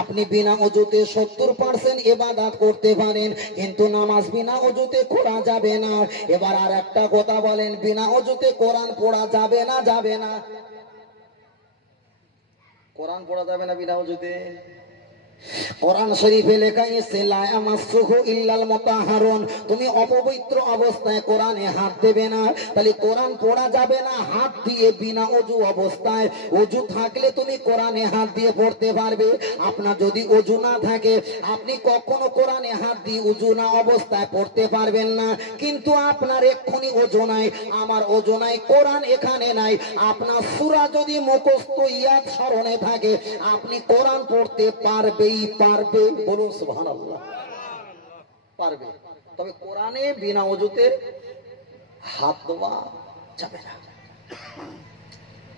আপনি বিনা ওযুতে 70% ইবাদত করতে পারেন, কিন্তু নামাজ বিনা ওযুতে করা যাবে না। এবার আর একটা কথা বলেন, বিনা ওযুতে কোরআন পড়া যাবে না? যাবে না? কোরআন পড়া যাবে না বিনা ওযুতে? কোরআন শরীফে লেখা আছে লা ইয়ামাসসুহু ইল্লাল মুতাহহারুন, তুমি অপবিত্র অবস্থায় কোরআনে হাত দেবে না। তাহলে কোরআন পড়া যাবে না হাত দিয়ে বিনা ওযু অবস্থায়। ওযু থাকলে তুমি কোরআনে হাত দিয়ে পড়তে পারবে। আপনার যদি ওযু না থাকে আপনি কখনো কোরআনে হাত দিয়ে ওযু না অবস্থায় পড়তে পারবেন না। কিন্তু আপনার এক্ষুনি ওযু নাই, আমার ওযু নাই, কোরআন এখানে নাই, আপনার সূরা যদি মুখস্থ ইয়াদ স্মরণে থাকে আপনি কোরআন পড়তে পারবে পারবে। বলুন সুবহানাল্লাহ। পারবে। তবে কোরআনে বিনা ওযুতে হাত দেওয়া যাবে না,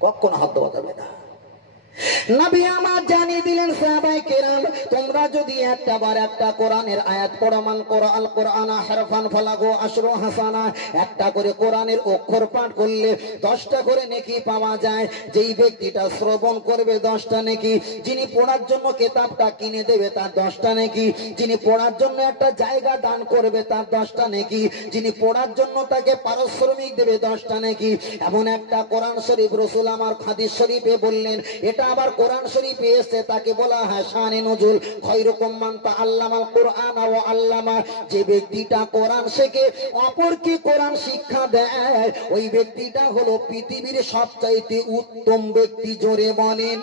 কখনো হাত দেওয়া যাবে না। নবী আমার জানিয়ে দিলেন সাহাবায়ে কেরাম, তোমরা যদি একটাবার একটা কোরআনের আয়াত পড়ো, মান কোরআন আল কোরআন হারফান ফালাগু আশরু হাসানা, একটা করে কোরআনের অক্ষর পাঠ করলে 10টা করে নেকি পাওয়া যায়। যেই ব্যক্তিটা শ্রবণ করবে 10টা নেকি, যিনি পড়ার জন্য কিতাবটা কিনে দেবে তার 10টা নেকি, যিনি পড়ার জন্য একটা জায়গা দান করবে তার 10টা নেকি, যিনি পড়ার জন্য তাকে পারিশ্রমিক দেবে 10টা নেকি। এমন একটা কোরআন শরীফ রাসূল আমার হাদিস শরীফে বললেন, এটা আবার কোরআন শরীফে এসে তাকে বলা হয় শানে নজুল, খায়রুকুম মান তাআল্লামাল কুরআন ওয়া আল্লামা, যে ব্যক্তিটা কোরআন শেখে অপরকে কোরআন শিক্ষা দেয় ওই ব্যক্তিটা হলো পৃথিবীর সবচাইতে উত্তম ব্যক্তি। জোরে বলেন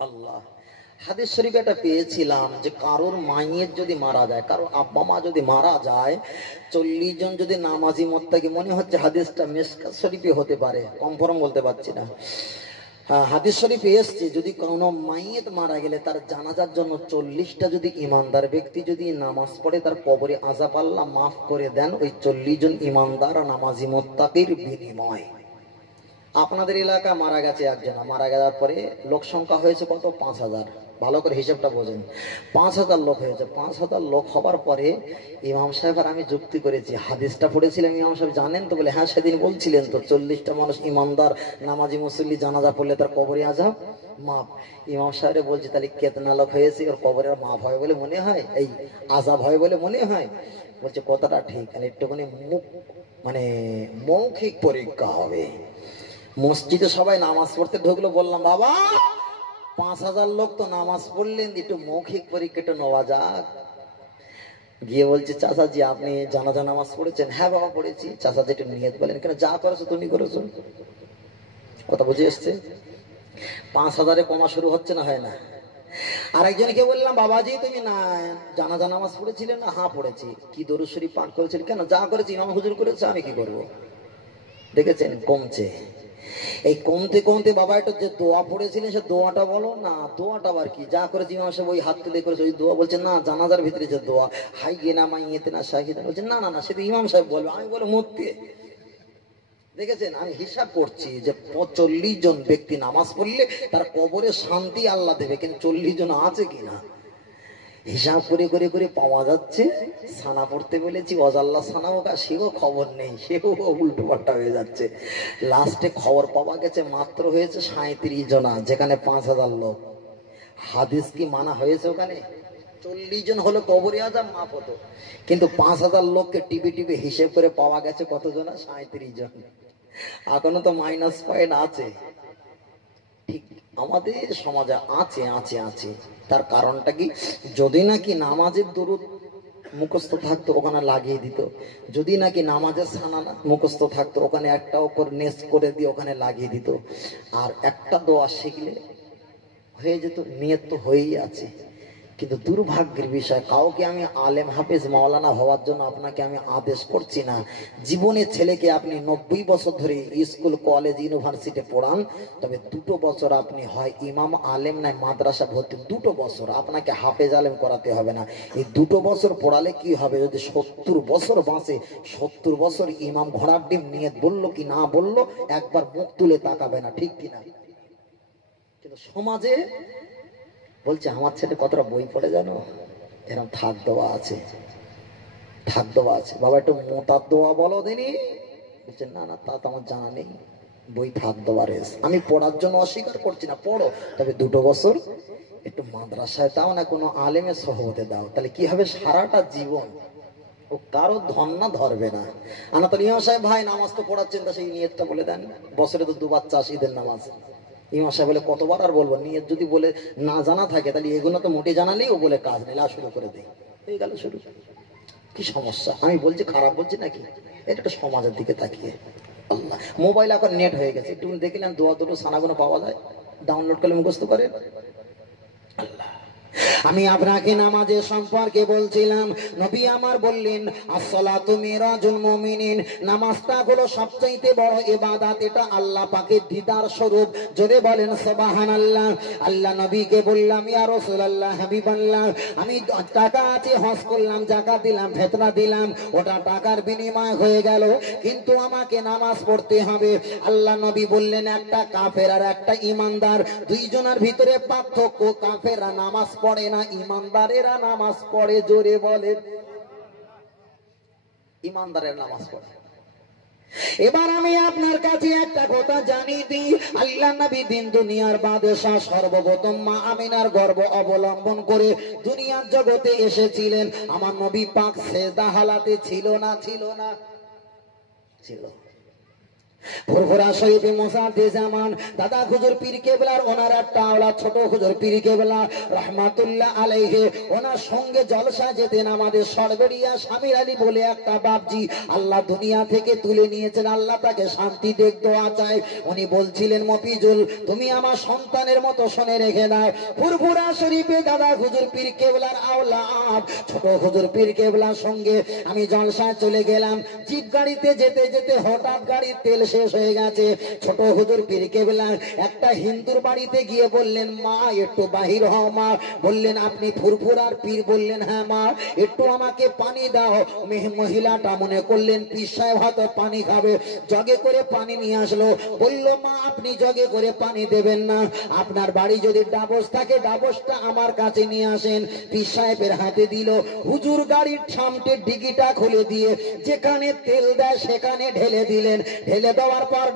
আল্লাহ। হাদিস শরীফে এটা পেয়েছিলাম যে কারোর মায়ের যদি মারা যায়, কারো আব্বা মা যদি মারা যায়, 40 জন যদি নামাজি মোত্তাকি, মনে হচ্ছে হাদিসটা মিশকাত শরীফে হতে পারে, কনফার্ম বলতে পারছি না। হাদিস শরীফে এসছে যদি কোনো মাইয়েত মারা গেলে তার জানাজার জন্য 40টা যদি ইমানদার ব্যক্তি যদি নামাজ পড়ে তার কবরে আযাব আল্লাহ মাফ করে দেন ওই 40 জন ইমানদার নামাজি মুত্তাকির বিনিময়। আপনাদের এলাকা মারা গেছে একজন, মারা যাওয়ার পরে লোক সংখ্যা হয়েছে কত? 5000। ভালো করে হিসাবটা বোঝেন, 5000 লোক হয়েছে। 5000 লোক হবার পরে ইমাম সাহেব আর আমি যুক্তি করেছি, হাদিসটা পড়েছিলাম, ইমাম সাহেব জানেন তো? বলে হ্যাঁ সেদিন বলছিলেন তো 40টা মানুষ ইমানদার নামাজি মুসল্লি জানাজা পড়লে তার কবরে আযাব মাফ। ইমাম সাহেব বলছে তাহলে কেতনা লোক হয়েছে, ওর কবরে মাফ হয় বলে মনে হয়, এই আযাব হয় বলে মনে হয়? বলছে কথাটা ঠিক, একটুখানি মানে মৌখিক পরীক্ষা হবে। মসজিদে সবাই নামাজ পড়তে ঢুকলো, বললাম বাবা 5000 লোক তো নামাজ পড়লেন, একটু মৌখিক পরীক্ষাটা নেওয়া যাক। গিয়ে বলছে চাচাজি আপনি জানাজা নামাজ পড়েছেন? হ্যাঁ বাবা পড়েছি। চাচাজি একটু নিয়ত বলেন। কেন? যা করেছো তুমি করেছো। কথা বুঝে এসছে? 5000-এ কমা শুরু হচ্ছে না? হয় না? আরেকজনকে বললাম বাবাজি তুমি না জানাজা নামাজ পড়েছিলেন? না হ্যাঁ পড়েছি। কি দরুদ শরীফ পাঠ করেছিলেন? কেন? যা করেছি ইমাম হুজুর করেছে, আমি কি করবো? দেখেছেন কমছে। এই কমতে কমতে বাবা একটা যে দোয়া পড়েছিলেন সে দোয়াটা বলো না। দোয়াটা আবার কি? যা করেছি ইমাম সাহেব ওই হাত তুলে করেছে ওই দোয়া। বলছে না জানাজার ভিতরে যে দোয়া হাই গে না মাইয়েতে না শাহিদ, বলছে না না না সেটা ইমাম সাহেব বলবে। আমি বলে মরতে। দেখেছেন আমি হিসাব করছি যে 40 জন ব্যক্তি নামাজ পড়লে তার কবরে শান্তি আল্লাহ দেবে, কিন্তু 40 জন আছে কিনা হিসাব করে করে করে পাওয়া যাচ্ছে। সানা পড়তে বলেছি, অজাল্লা সানা হোক, সেও খবর নেই, সেও উল্টো পাল্টা হয়ে যাচ্ছে। লাস্টে খবর পাওয়া গেছে মাত্র হয়েছে 37 জনা, যেখানে 5000 লোক। হাদিস কি মানা হয়েছে ওখানে? 40 জন হলো কবরে আযাব মাফ হতো, কিন্তু 5000 লোককে টিপে টিপে হিসেব করে পাওয়া গেছে কত জনা? 37 জন। এখনো তো মাইনাস পয়েন্ট আছে। ঠিক আমাদের সমাজে আছে আছে আছে। তার কারণটা কি? যদি নাকি নামাজের দরুদ মুখস্থ থাকতো ওখানে লাগিয়ে দিত, যদি নাকি নামাজের সানা মুখস্থ থাকতো ওখানে একটা ওপর নেস করে দিয়ে ওখানে লাগিয়ে দিত, আর একটা দোয়া শিখলে হয়ে যেত। নিয়ত তো হয়েই আছে। কিন্তু দুর্ভাগ্যের বিষয়, কাউকে আমি আলেম হাফেজ মাওলানা হওয়ার জন্য আপনাকে আমি আদেশ করছি না। জীবনে ছেলেকে আপনি 90 বছর ধরে স্কুল কলেজ ইউনিভার্সিটি পড়ান, তবে 2 বছর আপনি হয় ইমাম আলেম নাই মাদ্রাসা ভর্তি, 2 বছর আপনাকে হাফেজ আলেম করাতে হবে না। এই 2 বছর পড়ালে কি হবে? যদি 70 বছর বাঁচে, 70 বছর ইমাম ঘোড়ার ডিম নিয়ে বললো কি না বললো একবার মুখ তুলে তাকাবে না, ঠিক কিনা? কিন্তু সমাজে বলছে আমার ছেলে কতটা বই পড়ে জানো, এরকম থাক দেওয়া আছে, থাক দেওয়া আছে। বাবা একটু মোটার দোয়া বলো দিনি। বলছে না না তা তো আমার জানা নেই। বই থাক দেওয়ার আমি পড়ার জন্য অস্বীকার করছি না, পড়ো, তবে 2 বছর একটু মাদ্রাসায় দাও না, কোনো আলেমের সহবতে দাও, তাহলে কি হবে সারাটা জীবন ও কারো ধন্না ধরবে না। আনাতল ইমাম সাহেব ভাই নামাজ তো পড়াচ্ছেন, তা সেই নিয়তটা বলে দেন, বছরে তো 2 বার চাষ ঈদের নামাজ। ইমাম সাহেব বলে কতবার আর বলবো, নিয়ত যদি বলে না জানা থাকে তাহলে এগুলো তো মোটে জানালেই ও বলে কাজ নেই, শুরু করে দেয়, এই গেল শুরু। কি সমস্যা? আমি বলছি খারাপ বলছি নাকি? এটা একটা সমাজের দিকে তাকিয়ে। আল্লাহ, মোবাইল এখন নেট হয়ে গেছে, একটু দেখলেন দোয়া দুটো সানাগুলো পাওয়া যায়, ডাউনলোড করলে মুখস্থ করে। আল্লাহ, আমি আপনাকে নামাজের সম্পর্কে বলছিলাম, নবী আমার বললেন আসসালাতু মিরাজুল মুমিনিন, নামাজটা হলো সবচেয়ে বড় ইবাদত, এটা আল্লাহ পাকের দিদার স্বরূপ। জোরে বলেন সুবহানাল্লাহ। আল্লাহ নবীকে বললাম ইয়া রাসূলুল্লাহ, হাবিবাল্লাহ, আমি টাকা আছে, হজ করলাম, যাকাত দিলাম, ফিতরা দিলাম, ওটা টাকার বিনিময় হয়ে গেল, কিন্তু আমাকে নামাজ পড়তে হবে। আল্লাহ নবী বললেন একটা কাফের আর একটা ঈমানদার, দুইজনের ভিতরে পার্থক্য, কাফেররা নামাজ পড়ে না, ঈমানদারেরা নামাজ পড়ে। জোরে বলেন, ঈমানদারের নামাজ পড়ে। এবার আমি আপনার কাছে একটা কথা জানিয়ে দিই, আল্লাহ নবী দিন দুনিয়ার বাদশাহ, সর্বপ্রথম মা আমিনার গর্ভ অবলম্বন করে দুনিয়ার জগতে এসেছিলেন। আমার নবী পাক সেজদা হালাতে ছিল না? ছিল না? ছিল। ফুরফুরা শরীফে মুসাদ্দিজামান দাদা হুজুর পীর কেবলার ওনার একটা আওলাদ ছোট হুজুর পীর কেবলা রাহমাতুল্লাহ আলাইহি, ওনার সঙ্গে জলসা যেতেন আমাদের সরবেরিয়া স্বামীর আলী বলে একটা বাপজি, আল্লাহ দুনিয়া থেকে তুলে নিয়েছেন, আল্লাহ তাকে শান্তি দেখ, দোয়া চাই। উনি বলছিলেন মফিজুল তুমি আমার সন্তানের মতো শুনে রেখে দাও। ফুরফুরা শরীফে দাদা হুজুর পীর কেবলার আওলাদ ছোট হুজুর পীর কেবলার সঙ্গে আমি জলসায় চলে গেলাম। জিপ গাড়িতে যেতে যেতে হঠাৎ গাড়ির তেল শেষ হয়ে গেছে। ছোট হুজুর পীর কেবলা একটা হিন্দুর বাড়িতে গিয়ে বললেন মা একটু বাহির হও মা। বললেন আপনি ফুরফুরার পীর? বললেন হ্যাঁ মা, একটু আমাকে পানি দাও। মহিলাটা মনে করলেন পীর সাহেব হয়তো পানি খাবে, জগে করে পানি নিয়ে আসলো। বলল মা আপনি জগে করে পানি দেবেন না, আপনার বাড়ি যদি ডাবস থাকে ডাবসটা আমার কাছে নিয়ে আসেন। পীর সাহেবের হাতে দিল। হুজুর গাড়ির সামনের ডিগিটা খুলে দিয়ে যেখানে তেল দেয় সেখানে ঢেলে দিলেন। ঢেলে দেওয়ার পর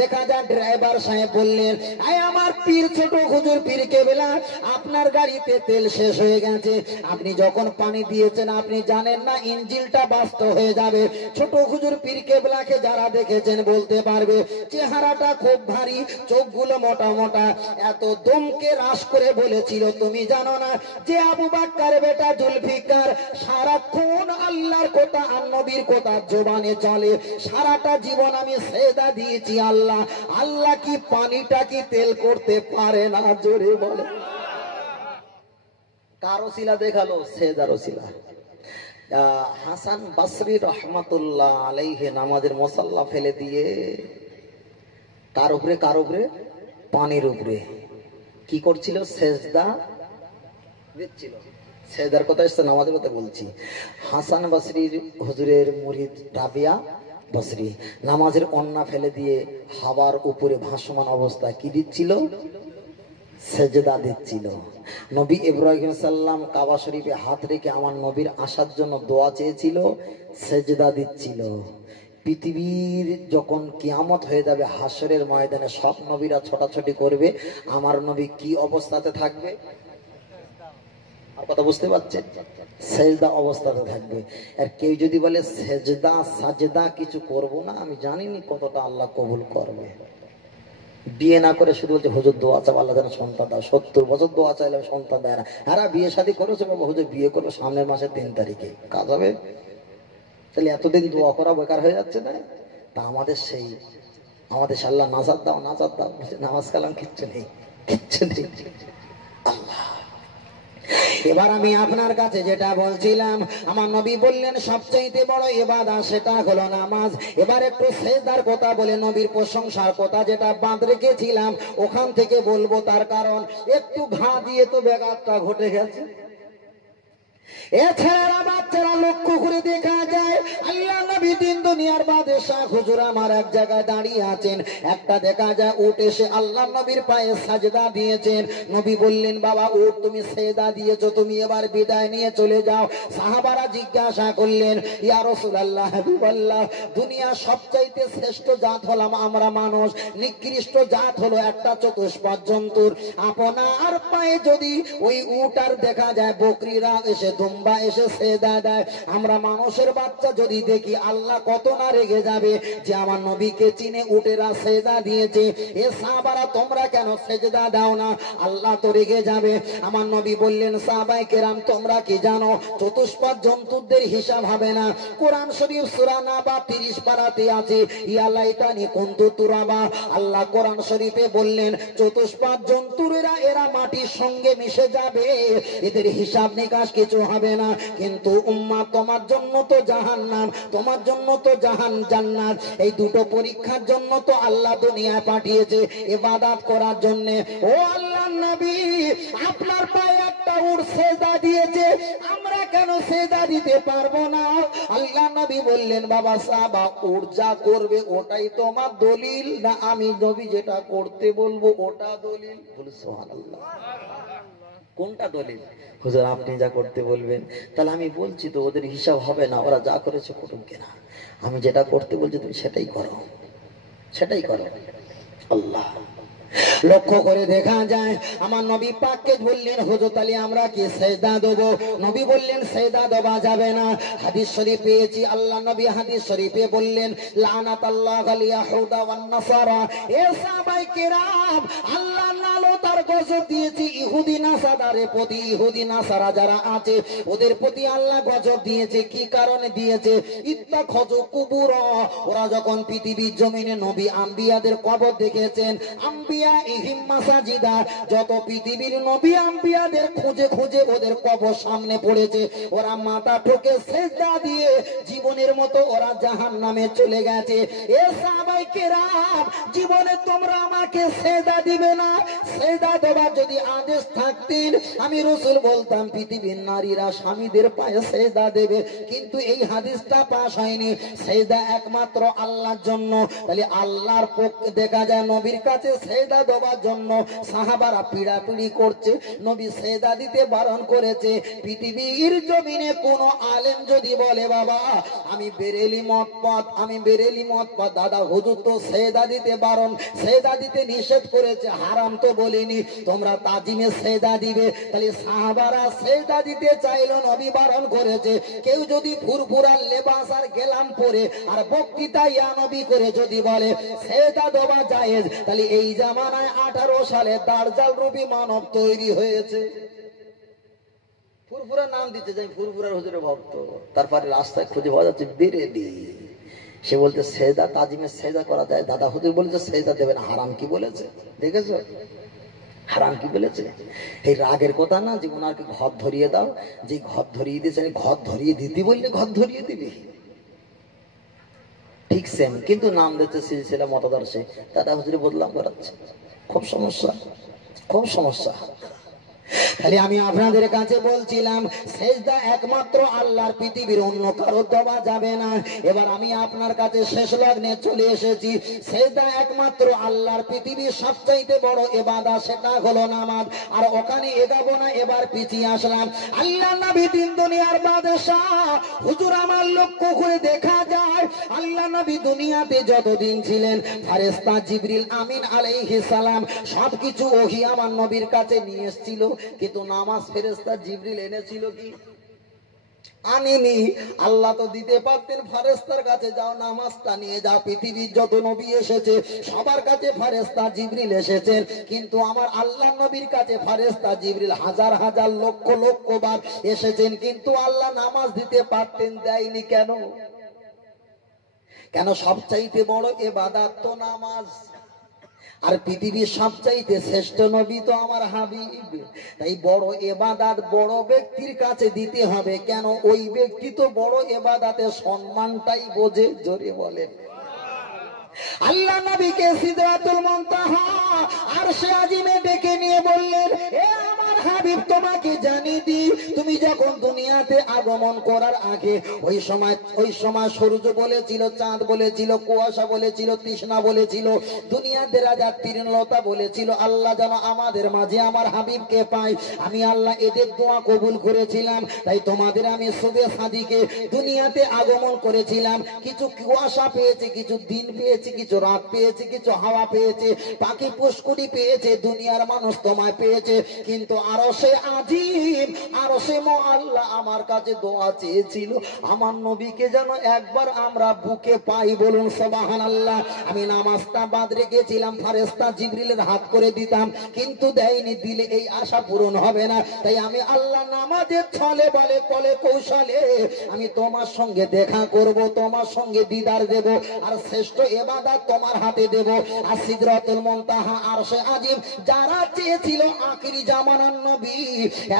দেখা যায় ড্রাইভার সাহেব বললেন আয় আমার পীর ছোট হুজুর পীর কেবলা, আপনার গাড়িতে তেল শেষ হয়ে গেছে, আপনি যখন পানি দিয়েছেন আপনি জানেন না ইঞ্জিনটা বাস্ত হয়ে যাবে। ছোট হুজুর পীর কেবলাকে যারা দেখেছেন বলতে পারবে চেহারাটা খুব ভারী, চোখগুলো মোটা মোটা, এত দমকে রাস করে বলেছিল তুমি জানো না যে আবু বাক্কার বেটা জুলফিকার সারাক্ষণ আল্লাহর কথা আর নবীর কথা জবানে চলে, সারাটা জীবন আমি সেজদা দিয়েছি আল্লাহ, আল্লাহ কি পানিটা কি তেল করতে পারে না? জোরে বলে। কার ওসিলা দেখালো? সেজদার ওসিলা। হাসান বসরি রহমাতুল্লাহ আলাইহি নামাজের মুসাল্লা ফেলে দিয়ে কার উপরে? কার উপরে? পানির উপরে কি করছিল? সেজদা দিচ্ছিল। সেজদার কথা এসছে, নামাজের কথা বলছি। হাসান বসরি হুজুরের মুরিদ রাবিয়া বসরি নামাজের অন্না ফেলে দিয়ে হাওয়ার উপরে ভাসমান অবস্থায় কি দিচ্ছিল? সেজদা দিচ্ছিল। নবী ইব্রাহিম সাল্লাম কাবা শরীফে হাত রেখে আমার নবীর আসার জন্য দোয়া চেয়েছিল, সেজদা দিচ্ছিল। পৃথিবীর যখন কিয়ামত হয়ে যাবে হাসরের ময়দানে সব নবীরা ছোটাছুটি করবে, আমার নবী কি অবস্থাতে থাকবে? আর কথা বুঝতে পারছেন? সেজদা অবস্থাতে থাকবে। আর কেউ যদি বলে সেজদা সাজদা কিছু করব না, আমি জানিনি কতটা আল্লাহ কবুল করবে। বিয়ে না করে শুধু বলছে হুজুর দোয়া চাও আল্লাহ যেন সন্তান দাও, 70 বছর দোয়া চাইলাম সন্তান দেয় না। হ্যাঁ বিয়ে শাদী করেছে বাবা, হুজুর বিয়ে করবো সামনের মাসের 3 তারিখে, কাজ হবে? তাহলে এতদিন দোয়া করা বেকার হয়ে যাচ্ছে না? তা আমাদের সেই আমাদের আল্লাহ নাজাত দাও নাজাত দাও, নামাজ কালাম কিচ্ছু নেই, কিচ্ছু নেই। আল্লাহ, এবার আমি আপনার কাছে যেটা বলছিলাম, আমার নবী বললেন সবচেয়ে বড় ইবাদত সেটা হলো নামাজ। এবার একটু সেজদার কথা বলে নবীর প্রশংসার কথা যেটা বাদ রেখেছিলাম ওখান থেকে বলবো, তার কারণ একটু ঘা দিয়ে তো ব্যাঘাতটা ঘটে গেছে। এ ছেলেরা বাচ্চারা লক্ষ্য করে দেখা যায় আল্লাহ নবী দিন দুনিয়ার বাদশাহ হুজুর আমার এক জায়গায় দাঁড়িয়ে আছেন, একটা দেখা যায় উট এসে আল্লাহ নবীর পায়ে সাজদা দিয়েছেন। নবী বললেন, বাবা উট তুমি সেজদা দিয়েছো, তুমি এবার বিদায় নিয়ে চলে যাও। সাহাবারা জিজ্ঞাসা করলেন, ইয়া রাসূলুল্লাহ, হাবিবাল্লাহ, দুনিয়ার সবচাইতে শ্রেষ্ঠ জাত হলাম আমরা মানুষ, নিকৃষ্ট জাত হলো একটা চতুষ্পদ জন্তুর। আপনার পায়ে যদি ওই উট আর দেখা যায় বকরিরা এসে দুম্বা এসে সেজদা দেয়, আমরা মানুষের বাচ্চা যদি দেখি আল্লাহ কত না রেগে যাবে যে আমার নবীকে চিনে উটেরা সেজদা দিয়েছে, এ সাহাবারা তোমরা কেন সেজদা দাও না, আল্লাহ তো রেগে যাবে। আমার নবী বললেন, সাহাবায়ে কেরাম তোমরা কি জানো চতুষ্পদ জন্তুদের হিসাব হবে না। কোরআন শরীফ সূরা নাবা 30 পারাতে আছে, ইয়া লাইতানি কুনতু তুরাবা। আল্লাহ কোরআন শরীফে বললেন চতুষ্পদ জন্তুরা এরা মাটির সঙ্গে মিশে যাবে, এদের হিসাব নিকাশ কিছু হবে না। কিন্তু উম্মাহ তোমার জন্য তো জাহান্নাম, তোমার জন্য তো জান্নাত, এই দুটো পরীক্ষার জন্য তো আল্লাহ দুনিয়ায় পাঠিয়েছে ইবাদত করার জন্য। ও আল্লাহর নবী, আপনার পায়ে একটা উট সেজদা দিয়েছে, আমরা কেন সেজদা দিতে পারবো না? আল্লাহ নবী বললেন, বাবা সাহাবা, উট যা করবে ওটাই তোমার দলিল, না আমি নবী যেটা করতে বলবো ওটা দলিল? বলে সুবহানাল্লাহ। কোনটা দলিল? হুজুর আপনি যা করতে বলবেন। তাহলে আমি বলছি তো ওদের হিসাব হবে না, ওরা যা করেছে করুক কিনা, আমি যেটা করতে বলছি তুমি সেটাই করো, সেটাই করো। আল্লাহ লক্ষ্য করে দেখা যায় আমার নবী পাককে বললেন, হুজুর তাহলে আমরা কি সেজদা দেব? নবী বললেন সেজদা দেওয়া যাবে না। হাদিস শরীফ পেয়েছি, আল্লাহ নবী হাদিস শরীফে বললেন, লানাতাল্লাহু আল ইয়াহুদা ওয়ান নাসারা। এ সাহাবায়ে কেরাম, আল্লাহ লানতার গজব দিয়েছে ইহুদি নাসারাদের প্রতি। ইহুদি নাসারা যারা আছে ওদের প্রতি আল্লাহ গজব দিয়েছে। কি কারণে দিয়েছে? ইত্তাখাযু কুবুর, ওরা যখন পৃথিবীর জমিনে নবী আম্বিয়াদের কবর দেখেছেন, যত পৃথিবীর নবী আম্বিয়াদের খুঁজে খুঁজে ওদের কবর সামনে পড়েছে, ওরা মাথা ঠুকে সেজদা দিয়ে জীবনের মতো ওরা জাহান্নামে চলে গেছে। এ সাহাবায়ে কেরাম, জীবনে তোমরা আমাকে সেজদা দিবে না? সেজদা দেওয়ার যদি আদেশ থাকতেন আমি রাসূল বলতাম পৃথিবীর নারীরা স্বামীদের পায়ে সেজদা দেবে, কিন্তু এই হাদিসটা পাস হয়নি। সেজদা একমাত্র আল্লাহর জন্য। তাহলে আল্লাহর পক্ষে দেখা যায় নবীর কাছে সেজদা দেওয়ার জন্য সাহাবারা পিড়াপিড়ি করছে, নবী সেজদা দিতে বারণ করেছে। পৃথিবীর জমিনে কোন আলেম যদি বলে, বাবা আমি বেরেলি মতপথ, দাদা হুজুর তো সেজদা দিতে বারণ, সেজদা দিতে নিষেধ করেছে, হারাম তো বলিনি, তোমরা তাজিমে সেজদা দিবে। তাহলে সাহাবারা সেজদা দিতে চাইলো, নবী বারণ করেছে। কেউ যদি ফুরফুরা লেবাস আর গেলাম পরে আর বক্তৃতা ইয়া নবী করে যদি বলে সেজদা দেওয়া জায়েজ, তাহলে এই জামানায় 18 সালে দাজ্জাল রূপী মানব তৈরি হয়েছে। ফুরফুরা নাম দিতে যাই, ফুরফুরার হুজুরের ভক্ত, তারপরে রাস্তায় খুঁজে পাওয়া যাচ্ছে বেরেলি, সে বলতে সেজদা তাজিমে সেজদা করা যায়, দাদা হুজুর বলেছে সেজদা দেবে না। হারাম কি বলেছে দেখেছো? হারাম কি বলেছে? এই রাগের কথা না, যে ওনাকে ঘর ধরিয়ে দাও, যে ঘর ধরিয়ে দিয়েছে, ঘর ধরিয়ে দিতে বললে ঘর ধরিয়ে দিবি, ঠিক সেম। কিন্তু নাম দিচ্ছে সিলসিলা মতাদর্শে, দাদা হুজুরে বদলাম করাচ্ছে, খুব সমস্যা, খুব সমস্যা। তাহলে আমি আপনাদের কাছে বলছিলাম সেজদা একমাত্র আল্লাহর, পৃথিবীর অন্য কারো দেওয়া যাবে না। এবার আমি আপনার কাছে শেষ লগ্নে চলে এসেছি। সেজদা একমাত্র আল্লাহর, পৃথিবীর সবচাইতে বড় ইবাদত সেটা হলো নামাজ। আর ওখানে এগাবো না, এবার পিছিয়ে আসলাম। আল্লাহ নবী দিন দুনিয়ার বাদশাহ হুজুর আমার লক্ষ্য করে দেখা যায় আল্লাহ নবী দুনিয়াতে যতদিন ছিলেন ফেরেশতা জিবরিল আমিন আলাইহিস সালাম সবকিছু ওহী আমার নবীর কাছে নিয়ে এসেছিল, কিন্তু নামাজ ফেরেশতা জিবরিল এনেছিল কি? আনেনি। আল্লাহ তো দিতে পারতেন ফেরেশতার কাছে, যাও নামাজটা নিয়ে যাও। পৃথিবীর যত নবী এসেছে সবার কাছে ফেরেশতা জিবরিল এসেছেন, কিন্তু আমার আল্লাহ নবীর কাছে ফেরেশতা জিবরিল হাজার হাজার লক্ষ লক্ষ বার এসেছেন, কিন্তু আল্লাহ নামাজ দিতে পারতেন, দেয়নি। কেন? কেন? সবচাইতে বড় ইবাদত তো নামাজ, আর পৃথিবীর সবচাইতে শ্রেষ্ঠ নবী তো আমার হাবিব। তাই বড় ইবাদত বড় ব্যক্তির কাছে দিতে হবে। কেন? ওই ব্যক্তি তো বড় ইবাদতের সম্মানটাই বোঝে। জোরে বলেন। আল্লাহ নবীকে সিদরাতুল মুনতাহা আরশে আজিমে ডেকে নিয়ে বললেন, এ আমার হাবিব তোমাকে জানিয়ে দিই, তুমি যখন দুনিয়াতে আগমন করার আগে ওই সময় সূর্য বলেছিল, চাঁদ বলেছিল, কুয়াশা বলেছিল, তৃষ্ণা বলেছিল, দুনিয়াতে রাজা তৃণলতা বলেছিল আল্লাহ যেন আমাদের মাঝে আমার হাবিবকে পাই। আমি আল্লাহ এদের দোয়া কবুল করেছিলাম, তাই তোমাদের আমি শুভে সাদিকে দুনিয়াতে আগমন করেছিলাম। কিছু কুয়াশা পেয়েছে, কিছু দিন পেয়েছে, কিছু রাত পেয়েছে, কিছু হাওয়া পেয়েছে, পাখি পুষ্কুড়ি পেয়েছে, দুনিয়ার মানুষ তোমায় পেয়েছে। কিন্তু আরশে আজিম, আরশে মুআল্লা আমার কাছে দোয়া চেয়েছিল আমার নবীকে যেন একবার আমরা বুকে পাই। বলুন সুবহানাল্লাহ। আমি নামাজটা বাদ রেখেছিলাম, ফেরেশতা জিবরিলের হাত করে দিতাম, কিন্তু দেয়নি, দিলে এই আশা পূরণ হবে না। তাই আমি আল্লাহ নামাজের ছলে বলে কলে কৌশলে আমি তোমার সঙ্গে দেখা করব, তোমার সঙ্গে দিদার দেব, আর শ্রেষ্ঠ ইবাদত তোমার হাতে দেব। আর সিদরাতুল মুনতাহা, আরশে আজিম যারা চেয়েছিল আখিরি জামানার নবী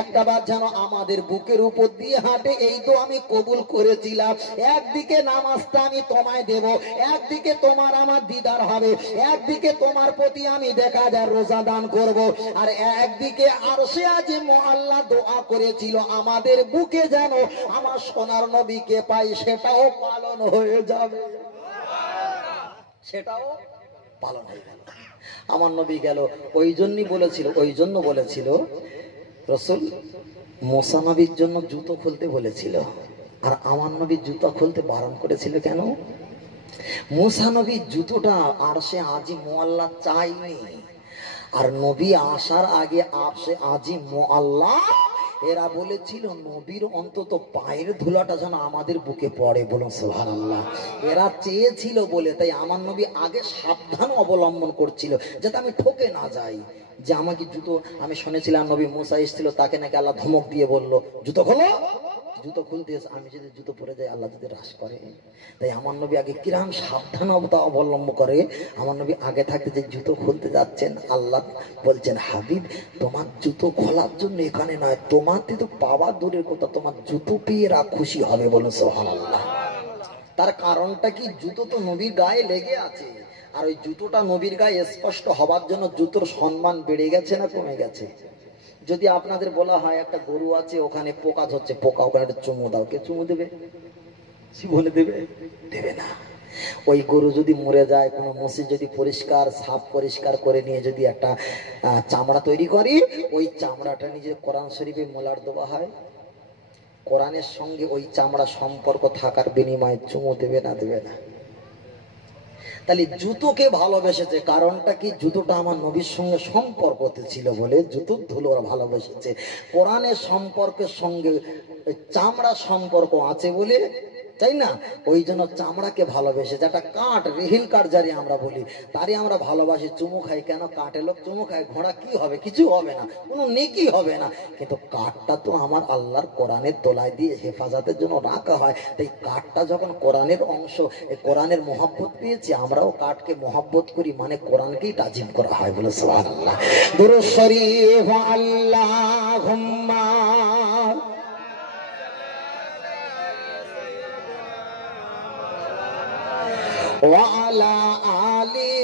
একটাবার যেন আমাদের বুকের উপর দিয়ে হাঁটে, এই তো আমি কবুল করেছিলাম। একদিকে নামাজটা আমি তোমায় দেব, একদিকে তোমার আমার দিদার হবে, একদিকে তোমার প্রতি আমি দেখা যায় রোজা দান করব, আর একদিকে আরশে আজিম আল্লাহ দোয়া করেছিল আমাদের বুকে যেন আমার সোনার নবীকে পাই, সেটাও পালন হয়ে যাবে, সেটাও পালন হয়ে গেল। আমার নবী গেল, ওই জন্য বলেছিল রাসূল মুসা নবীর জন্য জুতো খুলতে বলেছিল, আর আমার নবী জুতো খুলতে বারণ করেছিল কেন? মুসা নবীর জুতোটা আরশে আজিম মুআল্লা চাইনি, আর নবী আসার আগে আরশে আজিম মুআল্লা এরা বলেছিল নবীর অন্তত পায়ের ধুলাটা যেন আমাদের বুকে পড়ে। বলুন সুবহানাল্লাহ। এরা চেয়েছিল বলে, তাই আমার নবী আগে সাবধান অবলম্বন করছিল যাতে আমি ঠকে না যাই। যে আমাকে জুতো, আমি শুনেছিলাম নবী মুসা এসেছিল, তাকে নাকি আল্লাহ ধমক দিয়ে বলল জুতো খোলো, জুতো খুলতে, আমি যদি জুতো পরে যাই আল্লাহ যদি হ্রাস করে। তাই আমার নবী আগে কিরাম সাবধানতা অবলম্বন করে। আমার নবী আগে থাকতে যে জুতো খুলতে যাচ্ছেন, আল্লাহ বলছেন হাবিব তোমার জুতো খোলার জন্য এখানে নয়, তোমার তো পাওয়া দূরের কথা, তোমার জুতো পেয়ে এরা খুশি হবে। বলুন সুবহানাল্লাহ। তার কারণটা কি? জুতো তো নবীর গায়ে লেগে আছে, আর ওই জুতোটা নবীর গায়ে স্পষ্ট হবার জন্য জুতোর সম্মান বেড়ে গেছে না কমে গেছে? যদি আপনাদের বলা হয় একটা গরু আছে, ওখানে পোকা ধরছে, পোকা, ওখানে একটা চুমু দাও, কে চুমু দেবে? জীবনে দেবে? দেবে না। ওই গরু যদি মরে যায়, কোনো মসজিদ যদি পরিষ্কার সাফ পরিষ্কার করে নিয়ে যদি একটা চামড়া তৈরি করি, ওই চামড়াটা নিজে কোরআন শরীফে মোলার দেওয়া হয়, কোরআনের সঙ্গে ওই চামড়া সম্পর্ক থাকার বিনিময়ে চুমু দেবে না? দেবে না। তাহলে জুতোকে ভালোবেসেছে, কারণটা কি? জুতোটা আমার নবীর সঙ্গে সম্পর্কতে ছিল বলে জুতোর ধুলো ওরা ভালোবেসেছে। কোরআনের সম্পর্কের সঙ্গে চামড়া সম্পর্ক আছে বলে, তাই না? ওই জন্য চামড়াকে ভালোবেসেছে। একটা কাঠ, রিহিল কাঠ যারে আমরা বলি, তারই আমরা ভালোবাসি, চুমু খাই। কেন? কাঠে লোক চুমু খায়, ঘোড়া কি হবে? কিছু হবে না, কোনো নেকি হবে না। কিন্তু কাঠটা তো আমার আল্লাহর কোরআনের তলায় দিয়ে হেফাজতের জন্য রাখা হয়। তাই কাঠটা যখন কোরআনের অংশ, কোরআনের মহব্বত পেয়েছি, আমরাও কাঠকে মহব্বত করি, মানে কোরআনকেই তাজিম করা হয়। বলে সুবহানাল্লাহ। দুরূদ শরীফ। আল্লাহুম্মা ওয়া আলা আলি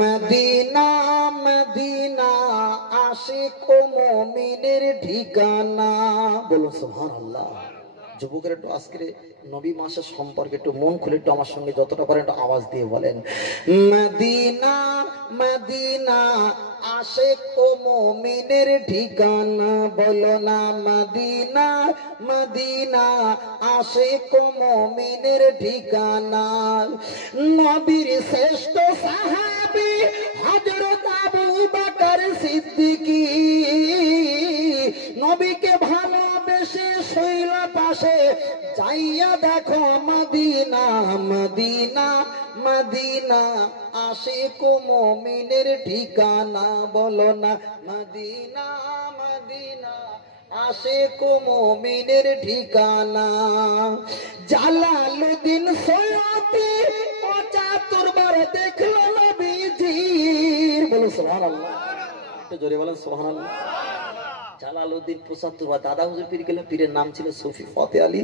মদিনা মদিনা আশিক ও মুমিনের ঠিকানা। বলুন সুবহানাল্লাহ। যুবকের একটু আজকে নবী মাসের সম্পর্কে একটু মন খুলে একটু আমার সঙ্গে যতটা পারেন একটু আওয়াজ দিয়ে বলেন, মদিনা মদিনা আশিক ও মুমিনের ঠিকানা। বলো না মদিনা মদিনা আশিক ও মুমিনের ঠিকানা। নবীর শ্রেষ্ঠ সাহাবী হযরত আবু বকর সিদ্দিকী, নবীকে ভালোবেসে শৈল পাশে যাইয়া দেখো মদিনা মদিনা মদিনা আশিক ও মুমিনের ঠিকানা। বলো না মদিনা মদিনা আশিক ও মুমিনের ঠিকানা। জালালউদ্দিন সৈয়দী 75 বার দেখলো নবীজির। বলো সুবহানাল্লাহ। একটু জোরে বলেন সুবহানাল্লাহ। জালালউদ্দিন ৭৫ বার দাদা হুজুর পীর গেলেন, পীরের নাম ছিল সুফি ফতে আলী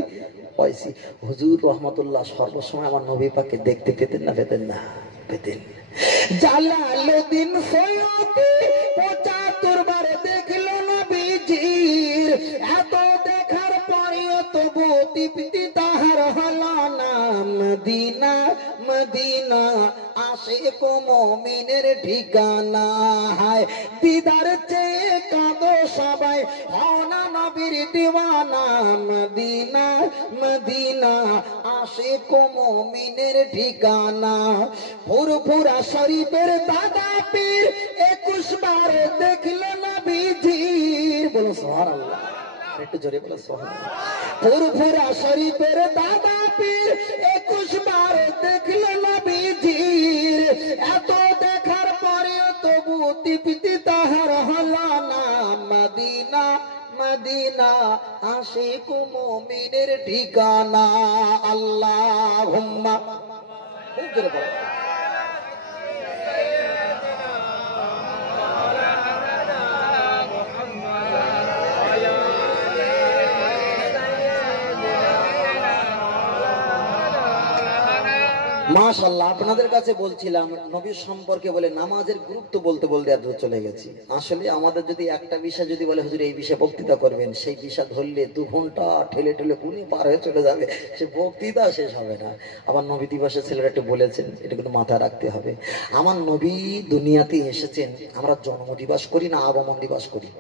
ওয়াইসি হুজুর রহমতুল্লাহ। সর্বসময় আমার নবী পাককে দেখতে পেতেন না পেতেন না? পেতেন। জালালউদ্দিন সৈয়দী ৭৫ বার দেখল নবীজির, এত দেখার পরেও তবু তৃপ্তি তাহার হলো না। মদিনা মদিনা আশিক মুমিনের ঠিকানা, হায় দিদার চেয়ে কাঁদো সবাই, হও না নবীর দিওয়ানা। মদিনা মদিনা আশিক মুমিনের ঠিকানা। ফুরফুরা শরীফের দাদা পীর ২১ বার দেখল নবীজির। বলো সুবহানাল্লাহ, একটু জোরে বলো সুবহানাল্লাহ। ফুরফুরা শরীফের দাদা পীর ২১ বার দেখল নবীজির, এত দেখার পরেও তবু তৃপ্তি তাহার হলো না। মদিনা মদিনা আশিক মুমিনের ঠিকানা। আল্লাহুম্মা, খুব জোরে বলো। মাশাআল্লাহ, আপনাদের কাছে বলছিলাম নবীর সম্পর্কে বলে নামাজের গুরুত্ব বলতে বলতে এত চলে গেছি। আসলে আমাদের যদি একটা বিষয় যদি বলে হুজুর এই বিষয়ে বক্তৃতা করবেন, সেই বিষয় ধরলে 2 ঘন্টা ঠেলে ঠেলে কোনি পার হয়ে চলে যাবে, সে বক্তৃতা শেষ হবে না। আবার নবী দিবসে ছেলেরা একটু বলেছেন, এটা কিন্তু মাথায় রাখতে হবে। আমার নবী দুনিয়াতে এসেছেন, আমরা জন্ম দিবস করি না আগমন দিবস করি?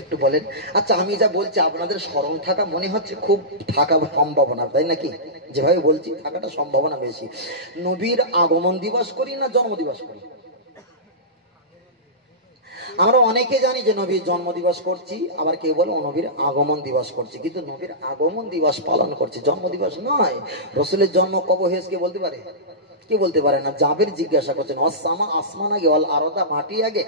একটু বলেন। আচ্ছা, আমি যা বলছি আপনাদের স্মরণ থাকা মনে হচ্ছে খুব থাকা সম্ভাবনা, তাই নাকি? যেভাবে বলছি থাকাটা সম্ভাবনা বেশি। নবীর আগমন দিবস করি না জন্ম দিবস করি? আমরা অনেকে জানি যে নবীর জন্ম দিবস করছি, আবার কেউ বলে নবীর আগমন দিবস করছি, কিন্তু নবীর আগমন দিবস পালন করছি, জন্ম দিবস নয়। রসুলের জন্ম কবে হয়েছে কে বলতে পারে? কি বলতে পারে না? জাবের জিজ্ঞাসা করছেন, অসামা আসমান আগে, অল আরদা মাটি আগে,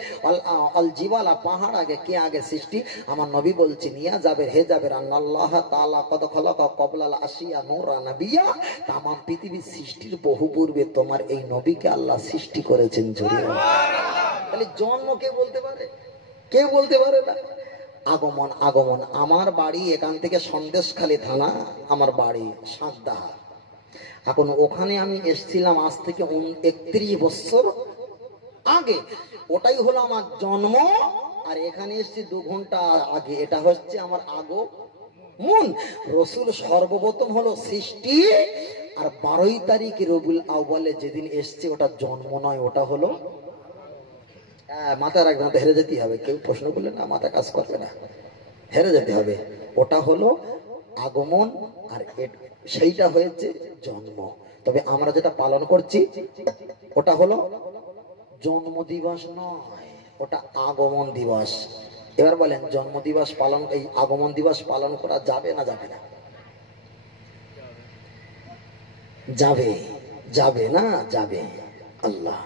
অল জিবালা পাহাড় আগে, কে আগে সৃষ্টি? আমার নবী বলছি নিয়া জাবের, হে জাবের, আল্লাহ তাআলা কদ খলাকা ক্বাবলাল আশিয়া নূরা নাবিয়্যা, তামাম পৃথিবীর সৃষ্টির বহু পূর্বে তোমার এই নবীকে আল্লাহ সৃষ্টি করেছেন। জোরে তাহলে জন্ম কে বলতে পারে? কে বলতে পারে না। আগমন, আগমন। আমার বাড়ি এখান থেকে সন্দেশখালী থানা, আমার বাড়ি সাতদাহা। এখন ওখানে আমি এসেছিলাম আজ থেকে 31 বছর আগে, ওটাই হলো আমার জন্ম। আর এখানে এসেছি 2 ঘন্টা আগে, এটা হচ্ছে আমার আগমন। রসুল সর্বপ্রথম হলো সৃষ্টি, আর 12 তারিখ রবিউল আউয়ালে যেদিন এসছে ওটা জন্ম নয়, ওটা হলো মাথা রাখবে না, হেরে যেতে হবে। কেউ প্রশ্ন করলে না মাথা কাজ করবে না, হেরে যেতে হবে। ওটা হলো আগমন, আর সেইটা হয়েছে জন্ম। তবে আমরা যেটা পালন করছি ওটা হলো জন্ম দিবস নয়, ওটা আগমন দিবস। এবার বলেন জন্ম দিবস পালন, এই আগমন দিবস পালন করা যাবে না যাবে না? যাবে, যাবে না যাবে। আল্লাহ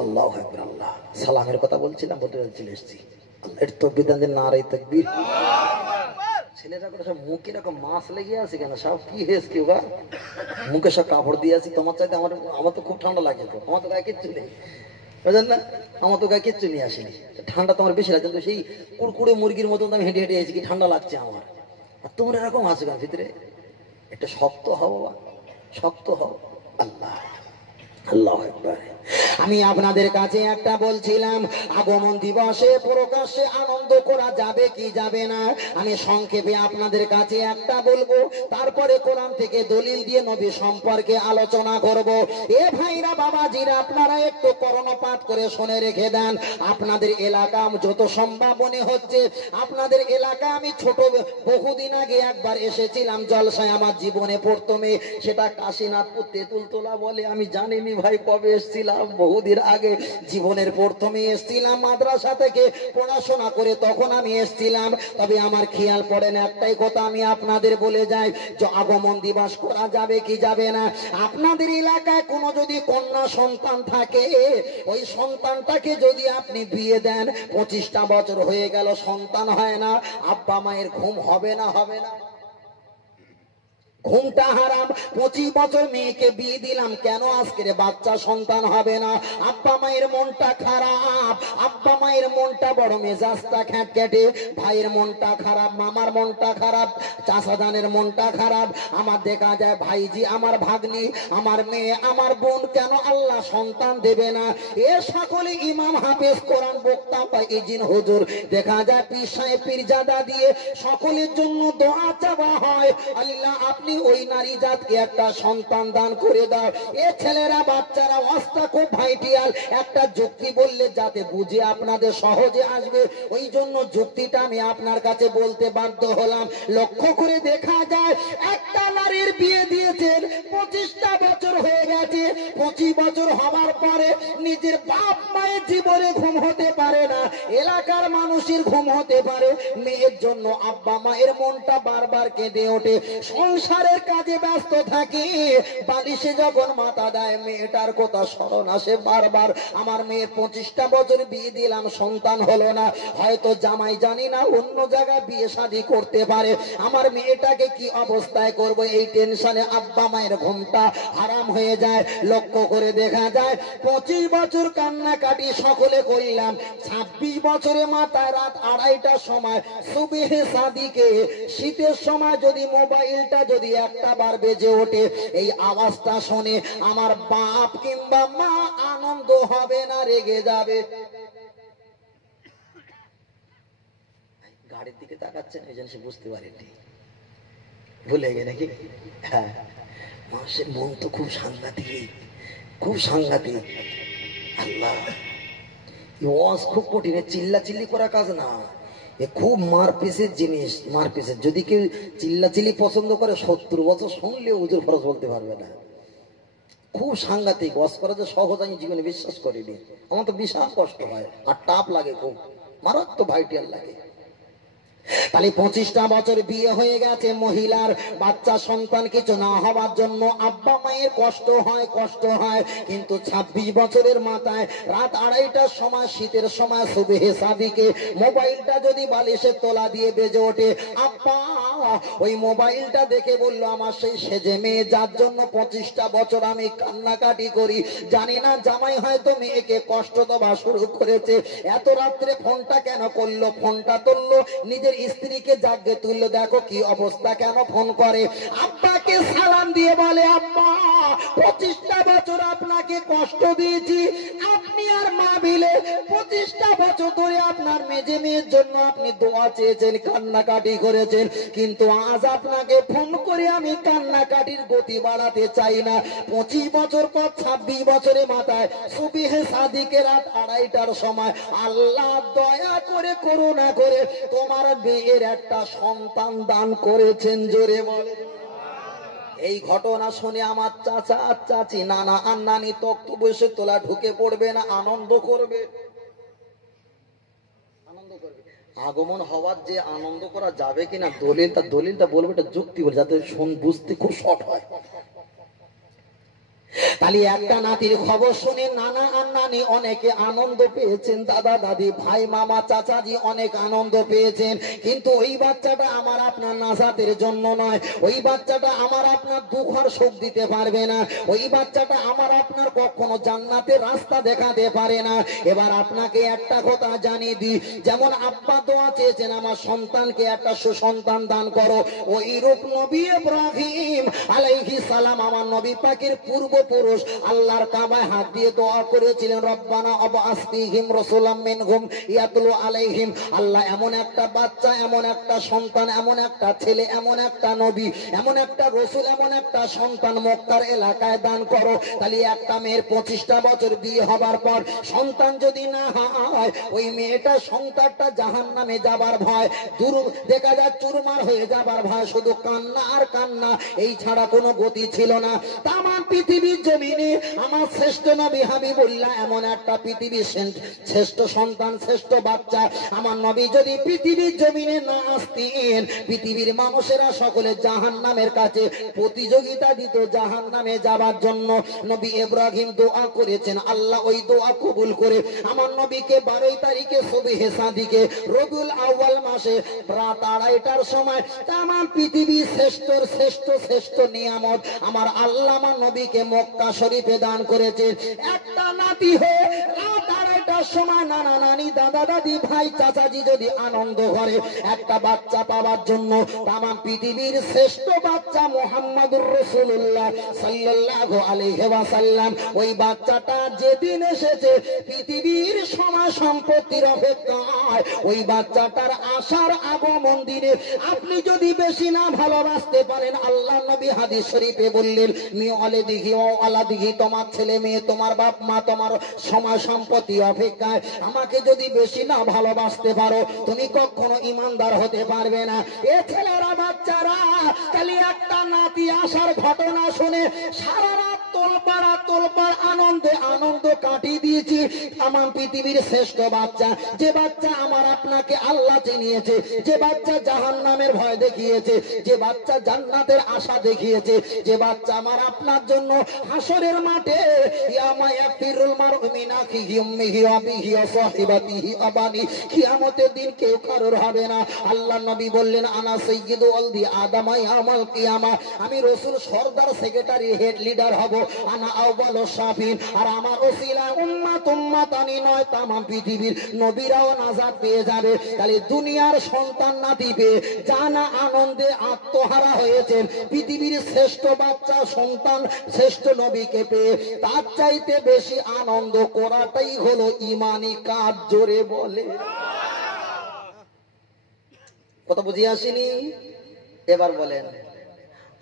আল্লাহু আকবার। আল্লাহ সালামের কথা বলছিলাম, বলতে চলে এসেছি। আল্লাহ এর তাকবীর দেন, নারে তাকবীর। ছেলেরা করে সব মুখে এরকম মাছ লেগে আছে কেন? সব কি হয়েছে? কি বা মুখে সব কাপড় দিয়ে আছি। তোমার চাইতে আমার তো খুব ঠান্ডা লাগে, তো আমার তো গায়ে কিচ্ছু নেই, বুঝলেন না? আমার তো গায়ে কিচ্ছু নিয়ে আসেনি, ঠান্ডা তোমার বেশি লাগছে। তো সেই কুড়কুড়ে মুরগির মতন আমি হেঁটে হেঁটে এসেছি, কি ঠান্ডা লাগছে আমার। আর তোমরা এরকম আছো কেন ভিতরে? একটা শক্ত হও বাবা, শক্ত হও। আল্লাহ আল্লাহু আকবার। আমি আপনাদের কাছে একটা বলছিলাম, আগমন দিবসে প্রকাশ্যে আনন্দ করা যাবে কি যাবে না? আমি সংক্ষেপে আপনাদের কাছে একটা বলবো, তারপরে কোরআন থেকে দলিল দিয়ে নবী সম্পর্কে আলোচনা করব। এ ভাইরা বাবাজিরা, আপনারা একটু কর্ণপাত করে শুনে রেখে দেন। আপনাদের এলাকা যত সম্ভব মনে হচ্ছে আপনাদের এলাকা, আমি ছোট বহুদিন আগে একবার এসেছিলাম জলসায়, আমার জীবনে প্রথমে, সেটা কাশীনাথপুর তেঁতুলতলা বলে। আমি জানিনি ভাই কবে এসেছিলাম, বহুদিন আগে জীবনের প্রথমে এসেছিলাম মাদ্রাসা থেকে পড়াশোনা করে, তখন আমি এসেছিলাম। তবে আমার খেয়াল পড়ে না, একটাই কথা আমি আপনাদের বলে যাই, যে আগমন দিবস করা যাবে কি যাবে না? আপনাদের এলাকায় কোনো যদি কন্যা সন্তান থাকে, ওই সন্তানটাকে যদি আপনি বিয়ে দেন, 25টা বছর হয়ে গেল সন্তান হয় না, আব্বা মায়ের ঘুম হবে না? হবে না? ঘুমটা হারাম। 25 বছর মেয়েকে বিয়ে দিলাম, কেন আজকের বাচ্চা সন্তান হবে না? আব্বা মায়ের মনটা খারাপ, আব্বা মায়ের মনটা বড় মেজাজটা খ্যাটখ্যাটে, ভাইয়ের মনটা খারাপ, মামার মনটা খারাপ, চাচাজানের মনটা খারাপ। আমার দেখা যায় ভাইজি, আমার ভাগ্নি, আমার মেয়ে, আমার বোন, কেন আল্লাহ সন্তান দেবে না? এ সকলে ইমাম, হাফেজ, কোরআন বক্তা বা ইজিন হুজুর, দেখা যায় পীর সাহেব, পীরজাদা দিয়ে সকলের জন্য দোয়া চাওয়া হয়, আল্লাহ আপনি ওই নারী জাতকে একটা সন্তান দান করে দাও। এ ছেলেরা, বাচ্চারা ওয়াজটা খুব ভাইটিয়াল, একটা যুক্তি বললে যাতে বুঝে আপনাদের সহজে আসবে, ওই জন্য যুক্তিটা আমি আপনার কাছে বলতে বাধ্য হলাম। লক্ষ্য করে দেখা যায় একটা নারীর বিয়ে দিয়েছেন, 25টা বছর হয়ে গেছে। 25 বছর হওয়ার পরে নিজের বাপ মায়ের জীবনে ঘুম হতে পারে না, এলাকার মানুষের ঘুম হতে পারে, মেয়ের জন্য আব্বা মায়ের মনটা বারবার কেঁদে ওঠে। সংসারের কাজে ব্যস্ত থাকে, বালিশে যখন মাথা দেয় মেয়েটার কথা স্মরণ আসে বারবার। আমার মেয়ের 25টা বছর বিয়ে দিলাম, সন্তান হলো না, হয়তো জামাই জানি না অন্য জায়গায় বিয়ে শাদী করতে পারে, আমার মেয়েটাকে কি অবস্থায় করব, এই টেনশনে আব্বা মায়ের ঘুমটা হারাম হয়ে যায়। লক্ষ্য করে দেখা যায় 25 বছর কান্নাকাটি সকলে করলাম, 26 বছরে মাথায় রাত 2:30টার সময় সুবহে সাদিকে, শীতের সময় যদি মোবাইলটা যদি একটা বার বেজে ওঠে, এই আওয়াজটা শুনে আমার বাপ কিংবা মা আনন্দ হবে না, রেগে যাবে? গাড়ির দিকে তাকাচ্ছেন, এই জন্য সে বুঝতে পারেনি, ভুলে গে নাকি? হ্যাঁ, মানুষের মন তো খুব সাংঘাতিক, খুব সাংঘাতিক। আল্লাহ, ওয়াজ খুব কঠিন, চিল্লা চিল্লি করা কাজ না, এ খুব মারপিসের জিনিস। মারপিসের যদি কেউ চিল্লাচিল্লি পছন্দ করে, 70 বছর শুনলে হুজুর ফরজ বলতে পারবে না। খুব সাংঘাতিক। ওয়াজ করা যে সহজ আমি জীবনে বিশ্বাস করিনি, আমার তো বিশাল কষ্ট হয় আর টাপ লাগে, খুব মারাত্মক ভাইটিয়াল লাগে। তাহলে 25টা বছর বিয়ে হয়ে গেছে, মহিলার বাচ্চা সন্তান কিছু না হওয়ার জন্য আব্বা মায়ের কষ্ট হয়, কষ্ট হয়। কিন্তু 26 বছরের মাথায় রাত 2:30টার সময়, শীতের সময় সুবহে সাদিকে মোবাইলটা যদি বালিশের তলা দিয়ে বেজে ওঠে, আব্বা ওই মোবাইলটা দেখে বললো, আমার সেই সেজে মেয়ে যার জন্য 25টা বছর আমি কান্নাকাটি করি, জানি না জামাই হয়তো মেয়েকে কষ্ট দেওয়া শুরু করেছে, এত রাত্রে ফোনটা কেন করলো? ফোনটা তুললো, নিজের স্ত্রীকে জাগে তুললো, দেখো কি অবস্থা, কেন ফোন করে? আব্বাকে সালাম দিয়ে বলে, আব্বা 25টা বছর আপনাকে কষ্ট দিয়েছি, আপনি আর মা মিলে 25টা বছর ধরে আপনার মেজে মেয়ের জন্য আপনি দোয়া চেয়েছেন, কান্নাকাটি করেছেন, কিন্তু আজ আপনাকে ফোন করে আমি কান্নাকাটির গতি বাড়াতে চাই না। 25 বছর পর 26 বছরের মাথায় সুবহে সাদিকে রাত 2:30টার সময় আল্লাহ দয়া করে, করুণা করে তোমার মেয়ের একটা সন্তান দান করেছেন, জোরে বলে। এই ঘটনা শুনে আমার চাচা আর চাচি, নানা আর নানি তক্ত বসে তোলা ঢুকে পড়বে না, আনন্দ করবে, আনন্দ করবে। আগমন হওয়ার যে আনন্দ করা যাবে কিনা, দলিলটা বলবো, এটা যুক্তি বলে, যাতে বুঝতে খুব শর্ট হয়। তাহলে একটা নাতির খবর শুনে নানা আর নানি অনেকে আনন্দ পেয়েছেন, দাদা দাদি, ভাই, মামা, চাচাজি অনেক আনন্দ পেয়েছেন। কিন্তু ওই বাচ্চাটা আমার আপনার নাজাতের জন্য নয়, ওই বাচ্চাটা আমার আপনার দুঃখ আর সুখ দিতে পারবে না, ওই বাচ্চাটা আমার আপনার কখনো জান্নাতের রাস্তা দেখাতে পারে না। এবার আপনাকে একটা কথা জানিয়ে দিই, যেমন আব্বা দোয়া চেয়েছেন আমার সন্তানকে একটা সুসন্তান দান করো, ওই রূপ নবী ইব্রাহিম আলাইহিস সালাম, আমার নবী পাকের পূর্বপুরুষ, আল্লাহর কাবায় হাত দিয়ে দোয়া করেছিলেন, রব্বানা আবআস ফীহিম রাসূলাম মিনহুম ইয়াতলু আলাইহিম। আল্লাহ এমন একটা বাচ্চা, এমন একটা সন্তান, এমন একটা ছেলে, এমন একটা নবী, এমন একটা রাসূল, এমন একটা সন্তান মক্কার এলাকায় দান করো। তাহলে একটা মেয়ের 25টা বছর বিয়ে হবার পর সন্তান যদি না হয়, ওই মেয়েটা সন্তানটা জাহান্নামে যাবার ভয়, দূর দেখা যায় চুরমার হয়ে যাবার ভয়, শুধু কান্না আর কান্না, এই ছাড়া কোনো গতি ছিল না। তামাম পৃথিবীর জমিনে আমার শ্রেষ্ঠ নবী হাবিবুল্লাহ এমন একটা পৃথিবীর শ্রেষ্ঠ সন্তান, শ্রেষ্ঠ বাচ্চা, আমার নবী যদি পৃথিবীর জমিনে না আসতেন, পৃথিবীর মানুষেরা সকলে জাহান্নামের কাছে প্রতিযোগিতা দিত জাহান্নামে যাবার জন্য। নবী ইব্রাহিম দোয়া করেছেন, আল্লাহ ওই দোয়া কবুল করে আমার নবীকে 12 তারিখে সুবহে সাদিকে রবিউল আউয়াল মাসে রাত 2:30টার সময় তাম পৃথিবীর শ্রেষ্ঠ নিয়ামত আমার আল্লাহ আমার নবীকে মক্কা শরীফে দান করেছেন। একটা নাতি হয়ে রাত 2:30টার সময় নানা নানি দাদা দাদি ভাই চাচাজি যদি আনন্দ করে একটা বাচ্চা পাওয়ার জন্য, তাম পৃথিবীর শ্রেষ্ঠ বাচ্চা মুহাম্মদুর রাসূলুল্লাহ সাল্লাল্লাহু আলাইহি ওয়াসাল্লাম, ওই বাচ্চাটা যেদিন এসেছে পৃথিবীর সময় সম্পত্তির অপেক্ষায় ওই বাচ্চাটার আসার আগমন দিনে আপনি যদি বেশি না ভালোবাসতে পারেন, আল্লাহ নবী হাদিস শরীফে বললেন, মেয়ে অলে দিঘি ও আলা দিঘি, তোমার ছেলে মেয়ে, তোমার বাপ মা, তোমার সময় সম্পত্তি অপেক্ষায় আমাকে যদি বেশি না ভালোবাসতে পারো, তুমি কখনো ইমানদার হতে পারবে না। এ ছেলেরা বাচ্চারা খালি একটা নাতি আসার ঘটনা শুনে সারা রাত তোলপাড় আনন্দ কাটিয়ে দিয়েছি। আমার পৃথিবীর শ্রেষ্ঠ বাচ্চা, যে বাচ্চা আমার আপনাকে আল্লাহ চিনিয়েছে, যে বাচ্চা জাহান্নামের ভয় দেখিয়েছে, যে বাচ্চা জান্নাতের আশা দেখিয়েছে, যে বাচ্চা আমার আপনার জন্য হাসরের মাঠে কিয়ামতের দিন কেউ কারোর হবে না। আল্লাহ নবী বললেন, আনা সাইয়্যিদু ওয়ালদি আদম ইয়াউমাল কিয়ামা, আমি রাসূল সরদার সেক্রেটারি হেড লিডার হব, আনা আউয়ালু শাফিন, আর আমার ওসিলা উম্মাতানি নয় তাম পৃথিবীর নবীরাও নাজাত পেয়ে যাবে। তাহলে দুনিয়ার সন্তান নাতি পেয়ে জানা আনন্দে আত্মহারা হয়েছেন, পৃথিবীর শ্রেষ্ঠ বাচ্চা সন্তান শ্রেষ্ঠ নবীকে পেয়ে তার চাইতে বেশি আনন্দ করাটাই হলো ঈমানি কাজ। জোরে বলে কথা বুঝিয়ে আসেনি? এবার বলেন,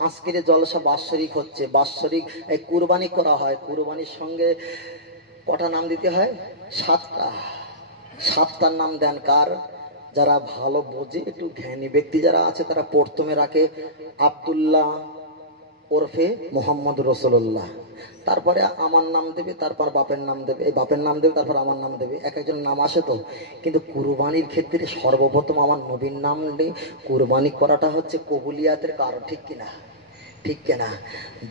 আজকের জলসা বাৎসরিক হচ্ছে, বাৎসরিক এই কুরবানি করা হয়, কুরবানির সঙ্গে কটা নাম দিতে হয়? 7টার নাম দেন কার? যারা ভালো বোঝে, একটু জ্ঞানী ব্যক্তি যারা আছে তারা প্রথমে রাখে আব্দুল্লাহ ওরফে মোহাম্মদ রাসূলুল্লাহ, তারপরে আমার নাম দেবে, তারপর বাপের নাম দেবে, এই বাপের নাম দেবে, তারপর আমার নাম দেবে, এক একজন নাম আসে তো। কিন্তু কুরবানির ক্ষেত্রে সর্বপ্রথম আমার নবীর নাম নিয়ে কুরবানি করাটা হচ্ছে কবুলিয়াতের কারণ, ঠিক কিনা? ঠিক কিনা?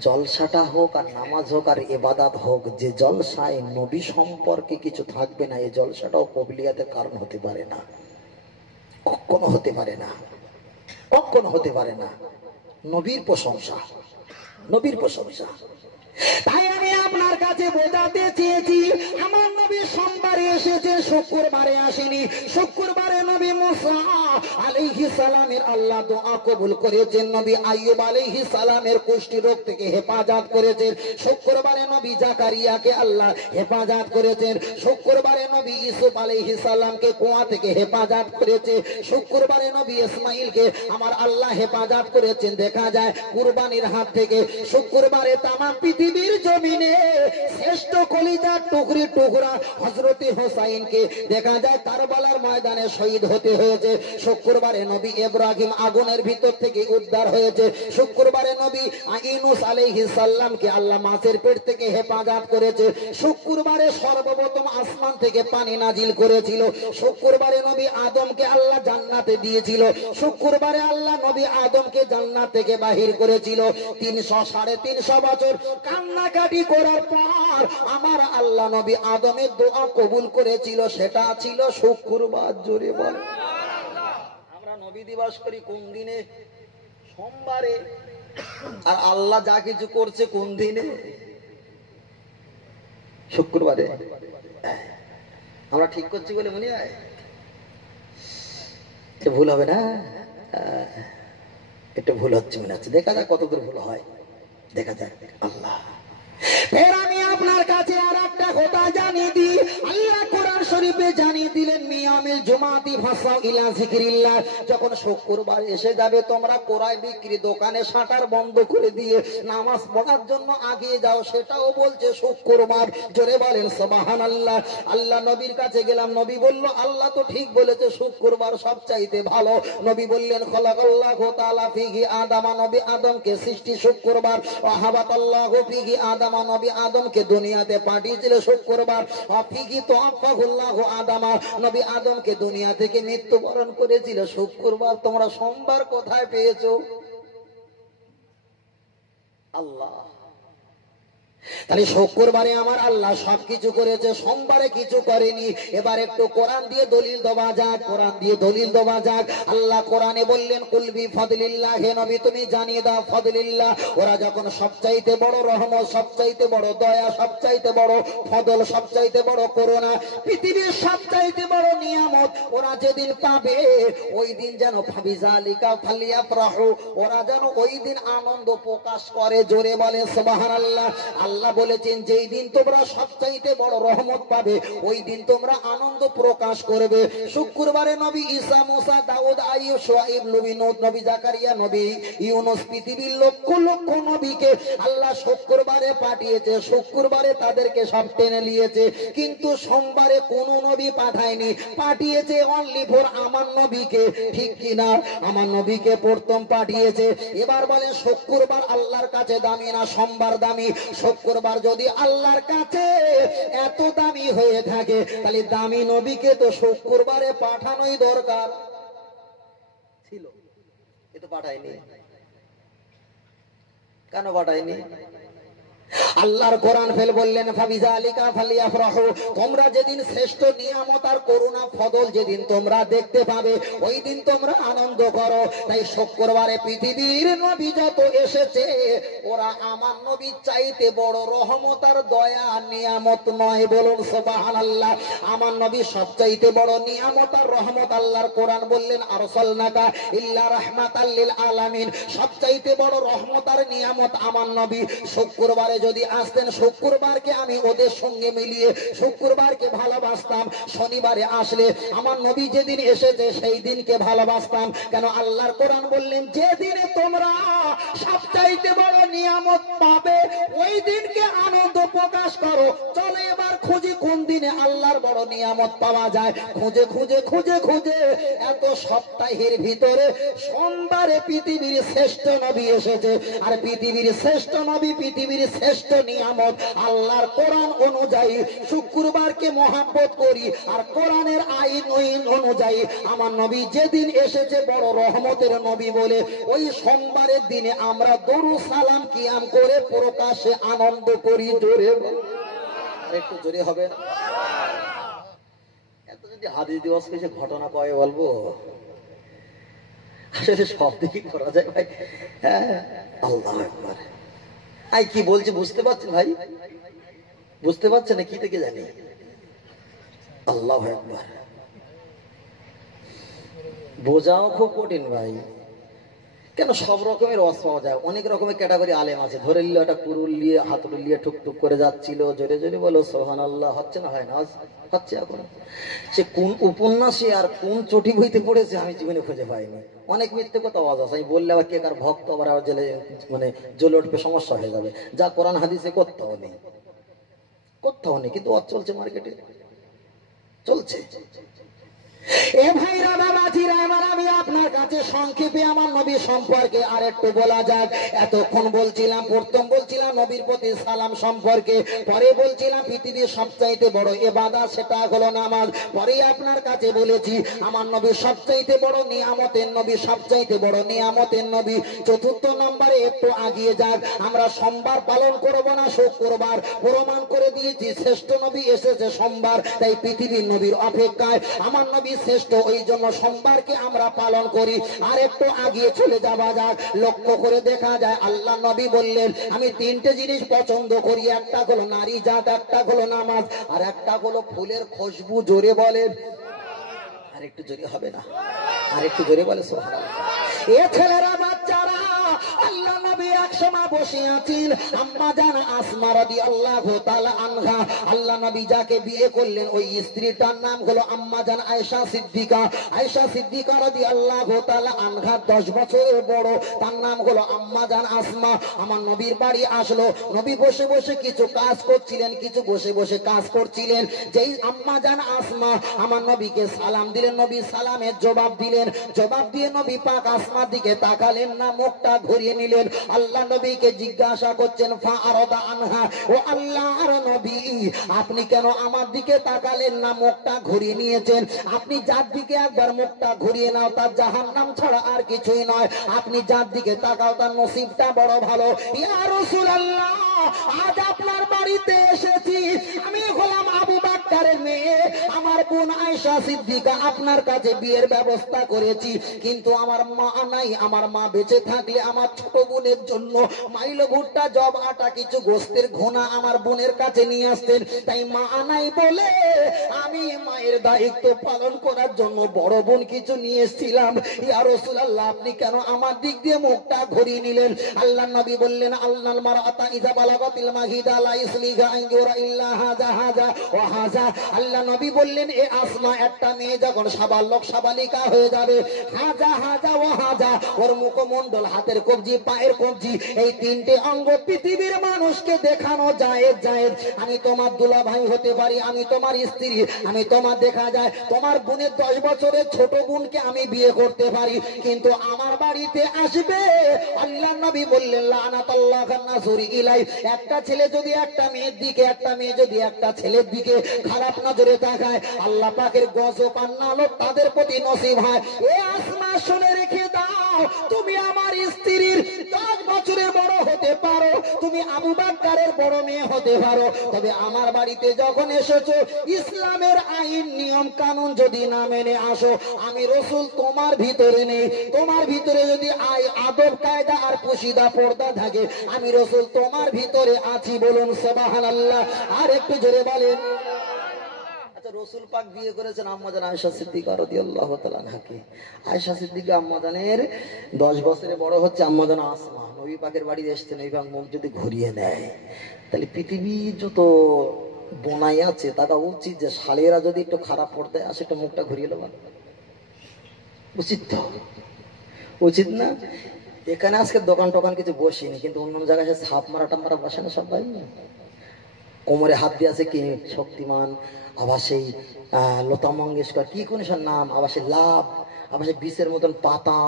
জলসাটা হোক আর নামাজ হোক আর ইবাদত হোক, যে জলসায় নবী সম্পর্কে কিছু থাকবে না, এই জলসাটাও কবুলিয়াতের কারণ হতে পারে না, কখনো হতে পারে না, কখনো হতে পারে না। নবীর প্রশংসা, নবীর প্রশংসা। তাই আমি আপনার কাছে বোঝাতে চেয়েছি, আমার নবী সোমবারে এসেছে, শুক্রবারে আসেনি। শুক্রবারে নবী মুসা আলাইহিস সালামের আল্লাহ দোয়া কবুল করেছেন, নবী আইয়ুব আলাইহিস সালামের কুষ্ঠ রোগ থেকে হেফাজত করেছেন। শুক্রবারে নবী জাকারিয়াকে আল্লাহ হেফাজত করেছেন। শুক্রবারে নবী ইউসুফ আলাইহিস সালামকে কুয়া থেকে হেফাজত করেছে। শুক্রবারে নবী ইসমাইলকে আমার আল্লাহ হেফাজত করেছেন দেখা যায় কুরবানির হাত থেকে। শুক্রবারে তামাম পৃথিবীর জমিনে শ্রেষ্ঠ কলিজার টুকরা হযরতে হোসাইনকে দেখা যায় কারবালার ময়দানে শহীদ হতে হয়েছে। শুক্রবারে নবী ইব্রাহিম আগুনের ভিতর থেকে উদ্ধার হয়েছে। শুক্রবারে নবী ইউনূস আলাইহিস সালামকে আল্লাহ মাছের পেট থেকে হেফাজত করেছে। শুক্রবারে সর্বপ্রথম আসমান থেকে পানি নাজিল করেছিল। শুক্রবারে নবী আদমকে আল্লাহ জান্নাতে দিয়েছিল। শুক্রবারে আল্লাহ নবী আদমকে জান্নাত থেকে বাহির করেছিল। 300-350 বছর কান্নাকাটি করার পর আমার আল্লাহ নবী আদমের দোয়া কবুল করেছিল, সেটা ছিল শুক্রবার। জোরে বলে আমরা নবী দিবস করি কোন দিনে? সোমবারে। আর আল্লাহ যা কিছু করছে কোন দিনে? শুক্রবারে। আমরা ঠিক করছি বলে মনে হয় এটা ভুল হবে না? এটা ভুল হচ্ছে মনে হচ্ছে, দেখা যাক কতদূর ভুল হয়, দেখা যাক। আল্লাহ ফের আমি আপনার কাছে আর একটা কথা জানিয়ে দিই, আল্লাহ কোরআন শরীফে জানিয়ে দিলেন, মিয়া আইয়ামিল জুমাতি ফাসাউ ইলা যিকরিল্লাহ, যখন শুক্রবার এসে যাবে তোমরা ক্রয় বিক্রি দোকানে শাটার বন্ধ করে দিয়ে নামাজ পড়ার জন্য আগিয়ে যাও, সেটাও বলছে শুক্রবার। জোরে বলেন সুবহানাল্লাহ। আল্লাহ নবীর কাছে গেলাম, নবী বলল আল্লাহ তো ঠিক বলেছে শুক্রবার সবচাইতে ভালো। নবী বললেন খলাকাল্লাহু তাআলা ফিহি আদামা, নবী আদমকে সৃষ্টি শুক্রবার। ওয়াহাবাতাল্লাহু ফিহি আদামা, নবী আদমকে দুনিয়াতে পাঠিয়েছিল শুক্রবার। ফিহি তাওয়াফাহুল্লাহু আদামা, নবী আদমকে দুনিয়া থেকে মৃত্যুবরণ করেছিল শুক্রবার। তোমরা সোমবার কোথায় পেয়েছো? আল্লাহ। তাহলে শুক্রবারে আমার আল্লাহ সবকিছু করেছে, সোমবারে কিছু করেনি। এবার একটু কোরআন দিয়ে দলিল দেওয়া যাক, কোরআন দিয়ে দলিল দেওয়া যাক। আল্লাহ কোরআনে বললেন কুল বিফাদলিল্লাহ, হে নবী তুমি জানিয়ে দাও ফদলিল্লাহ। ওরা যখন সবচাইতে বড় রহমত, সবচাইতে বড় দয়া, সবচাইতে বড় ফদল, সবচাইতে বড় করুণা, পৃথিবীর সবচাইতে বড় নিয়ামত ওরা যেদিন পাবে, ওই দিন যেন ফাবিজালিকা ফালিয়াফরাহু, ওরা যেন ওই দিন আনন্দ প্রকাশ করে। জোরে বলে সুবহানাল্লাহ। আল্লাহ বলেছেন যেই দিন তোমরা সবচাইতে বড় রহমত পাবে, ওই দিন তোমরা আনন্দ প্রকাশ করবে। শুক্রবারে নবী ঈসা, মুসা, দাউদ, আইয়ুব, শুআইব, নবী জাকারিয়া, নবী ইউনুস, পৃথিবীর লক্ষ লক্ষ নবীকে আল্লাহ শুক্রবারে পাঠিয়েছে। শুক্রবারে তাদেরকে সব টেনে নিয়েছে, কিন্তু সোমবারে কোন নবী পাঠায়নি, পাঠিয়েছে অনলি ফর আমার নবীকে। ঠিক কিনা? আমার নবীকে প্রথম পাঠিয়েছে। এবার বলে শুক্রবার আল্লাহর কাছে দামি না সোমবার দামি? শুক্রবার যদি আল্লাহর কাছে এত দামি হয়ে থাকে, তাহলে দামি নবীকে তো শুক্রবারে পাঠানোই দরকার ছিল। এ তো পাঠায়নি। কেন পাঠায়নি? আল্লাহর কোরআন ফেল বললেন ফাবিজালিকা ফালিয়াফরাহু, তোমরা যেদিন শ্রেষ্ঠ নিয়ামত আর করুণা ফদল যেদিন তোমরা দেখতে পাবে, ওই দিন তোমরা আনন্দ করো। তাই শুক্রবারে পৃথিবীর নবী যত এসেছে, ওরা আমার নবী চাইতে বড় রহমত আর দয়া নিয়ামত নয়। বলুন সুবহানাল্লাহ। আমার নবী সবচাইতে বড় নিয়ামত আর রহমত। আল্লাহর কোরআন বললেন আরসালনাকা ইল্লা রাহমাতাল লিল আলামিন, সবচাইতে বড় রহমত আর নিয়ামত আমার নবী। শুক্রবারে যদি আসতেন, শুক্রবারকে আমি ওদের সঙ্গে মিলিয়ে শুক্রবারকে ভালোবাসতাম। শনিবারে আসলে আমার নবী যেদিন এসেছে সেই দিনকে ভালোবাসতাম। কেন? আল্লাহর কোরআন বললেন যেদিনে তোমরা সবচাইতে বড় নিয়ামত পাবে, ওই দিনকে আনন্দ প্রকাশ করো। চলো এবার খুঁজি কোন দিনে আল্লাহর বড় নিয়ামত পাওয়া যায়। খুঁজে খুঁজে খুঁজে খুঁজে এত সপ্তাহের ভিতরে সোমবারে পৃথিবীর শ্রেষ্ঠ নবী এসেছে। আর পৃথিবীর শ্রেষ্ঠ নবী, পৃথিবীর শ্রেষ্ঠ নিয়ামত। আল্লাহর কোরআন অনুযায়ী শুক্রবারকে মহাব্বত করি, আর কোরআনের আইন অনুযায়ী আমার নবী যেদিন এসেছে বড় রহমতের নবী বলে, ওই সোমবারের দিনে আমরা দরুদ সালাম কিয়াম করে প্রকাশে আনন্দ করি। জোরে একটু জোরে হবে না? এত যদি হাদিস দিবস কিছু ঘটনা পায় বলবো, আসলে সব দিকে করা যায় ভাই। হ্যাঁ, আল্লাহু আকবার। আই কি বলছে বুঝতে পারছেন ভাই? বুঝতে পারছেন না? কি থেকে জানি? আল্লাহু আকবার। বোঝাও খুব কঠিন ভাই। কেন? সব রকমের ওয়াজ পাওয়া যায়, অনেক রকমের ক্যাটাগরি আলেম আছে। ধরে নিল একটা কুরুল নিয়ে হাতুড়ি নিয়ে টুকটুক করে যাচ্ছিল, জোরে জোরে বলো সুবহানাল্লাহ। হচ্ছে না? হয় না? হচ্ছে। এখন সে কোন উপন্যাসে আর কোন চটি বইতে পড়েছে আমি জীবনে খুঁজে পাইনি। অনেক মিথ্যে কথা আওয়াজ আছে, আমি বললে আবার কে কার ভক্ত আবার জেলে মানে জ্বলে উঠবে, সমস্যা হয়ে যাবে। যা কোরআন হাদিসে কোথাও নেই, কোথাও নেই, কিন্তু চলছে মার্কেটে, চলছে। এ ভাইরা বাবাজিরা আমার, আমি আপনার কাছে সংক্ষেপে আমার নবী সম্পর্কে আর একটু বলা যাক। এতক্ষণ বলছিলাম, প্রথম বলছিলাম নবীর প্রতি সালাম সম্পর্কে, পরে বলছিলাম পৃথিবীর সবচাইতে বড় ইবাদত সেটা হলো নামাজ। পরে আপনার কাছে বলেছি আমার নবী সবচাইতে বড় নিয়ামতের নবী, সবচাইতে বড় নিয়ামতের নবী। চতুর্থ নম্বরে একটু আগিয়ে যাক, আমরা সোমবার পালন করব না শুক্রবার। প্রমাণ করে দিয়েছি শ্রেষ্ঠ নবী এসেছে সোমবার, তাই পৃথিবীর নবীর অপেক্ষায় আমার নবী শ্রেষ্ঠ, ওই জন্য সোমবারকে আমরা পালন করি। আর একটু আগিয়ে চলে যাওয়া যাক, লক্ষ্য করে দেখা যায় আল্লাহ নবী বললেন আমি তিনটে জিনিস পছন্দ করি, একটা হলো নারী জাত, একটা হলো নামাজ, আর একটা হলো ফুলের খুশবু। জোরে বলেন, আর একটু জোরে হবে না? আর একটু জোরে বলে সুবহানাল্লাহ। এ ছেলেরা বাচ্চারা, আল্লাহ নবী এক সময় বসে আছেন আম্মা জান আসমা রাদিয়াল্লাহু তাআলা আনহা। আল্লাহ নবী যাকে বিয়ে করলেন ওই স্ত্রীটার নাম হলো আম্মা জান আয়েশা সিদ্দিকা। আয়েশা সিদ্দিকা রাদিয়াল্লাহু তাআলা আনহা 10 বছরের বড়, তার নাম হলো আম্মা জান আসমা। আমার নবীর বাড়ি আসলো, নবী বসে বসে কিছু কাজ করছিলেন, কিছু বসে বসে কাজ করছিলেন। যেই আম্মা জান আসমা আমার নবীকে সালাম দিলেন, নবী সালামের জবাব দিলেন, জবাব দিয়ে নবী পাক আসমার দিকে তাকালেন না, মুখটা ঘুরিয়ে নিলেন। আল্লাহ নবীকে জিজ্ঞাসা করছেন ফাআরাদা আনহা, ও আল্লাহর নবী আপনি কেন আমার দিকে তাকালেন না, মুখটা ঘুরিয়ে নিয়েছেন? আপনি যার দিকে একবার মুখটা ঘুরিয়ে নাও তার জাহান্নাম ছাড়া আর কিছুই নয়, আপনি যার দিকে তাকাও তার নসিবটা বড় ভালো। ইয়া রাসূলুল্লাহ, আজ আপনার বাড়িতে এসেছি, আমি হলাম আবু বকরের মেয়ে, আমার বোন আয়েশা সিদ্দিকা আপনার কাছে বিয়ের ব্যবস্থা করেছি, কিন্তু আমার মা নাই। আমার মা বেঁচে থাকলে আমার ছোট বোনের জন্য মাইলো ভুট্টা, জব, আটা, কিছু গোস্তের ঘোনা আমার বোনের কাছে নিয়ে আসতেন। তাই মা নাই বলে আমি মায়ের দায়িত্ব পালন করার জন্য বড় বোন কিছু নিয়ে এসেছিলাম। ইয়া রাসূলুল্লাহ, আপনি কেন আমার দিক দিয়ে মুখটা ঘুরিয়ে নিলেন? আল্লাহর নবী বললেন আল্লাল মারআতা ইযা বালাগাতিল মাহিদা লা ইসলিহা আনজুরা ইল্লা হাযা হাযা ওয়া হাযা। আল্লাহ নবী বললেন এ আসমা, একটা মেয়ে যখন সাবালক সাবালিকা হয়ে যাবে, হাযা হাযা ওয়া হাযা, ওর মুখমণ্ডল, হাতের কবজি, পায়ের কবজি, এই তিনটে অঙ্গ পৃথিবীর মানুষকে দেখানো জায়েজ জায়েজ। আমি তোমার দুলা ভাই হতে পারি, আমি তোমার স্ত্রী, আমি তোমার দেখা যায় তোমার বোনের 10 বছরের ছোট বোনকে আমি বিয়ে করতে পারি, কিন্তু আমার বাড়িতে আসবে। আল্লাহ নবী বললেন লানাতাল্লাহু নাযুরি ইলাই, একটা ছেলে যদি একটা মেয়ের দিকে, একটা মেয়ে যদি একটা ছেলের দিকে খারাপ নজরে তাকায়, আল্লাহ পাকের গজব আর লানত তাদের প্রতি নসিব হয়। এ আসমা, শুনে রেখে দাও, তুমি আমার স্ত্রীর 10 বছরের বড় হতে পারো, তুমি আবু বকরের বড় মেয়ে হতে পারো, তবে আমার বাড়িতে যখন এসেছো ইসলামের আইন নিয়ম কানুন যদি না মেনে আসো, আমি রাসূল তোমার ভিতরে নেই। তোমার ভিতরে যদি আদব কায়দা আর পুশিদা পর্দা থাকে, আমি রাসূল তোমার ভিতরে আছি। বলুন সুবহানাল্লাহ। আর একটু জোরে বলেন। আচ্ছা, রাসূল পাক বিয়ে করেছেন আম্মা জান আয়েশা সিদ্দিকা রাদিয়াল্লাহু তাআলা আনহাকে। আয়েশা সিদ্দিকা আম্মা জানের 10 বছরে বড় হচ্ছে আম্মা জান আসমা। নবী পাকের বাড়িতে এসেছেন, নবী পাক মুখ যদি ঘুরিয়ে নেয়, তাহলে পৃথিবীর যত বোনাই আছে তারা উচিত যে শালেরা যদি একটু খারাপ পড়তে আসে একটু মুখটা ঘুরিয়ে নেওয়া উচিত, তো উচিত না? এখানে আজকে দোকান টোকান কিছু বসিনি, কিন্তু অন্য জায়গায় ছাপ মারা টামারা বসে না সবাই, কোমরে হাত দিয়ে আছে কি শক্তিমান, আবার সেই লতা মঙ্গেশকর কি কোন নাম, আবার সেই লাভ, আবার সেই বিষের মতন পাতা,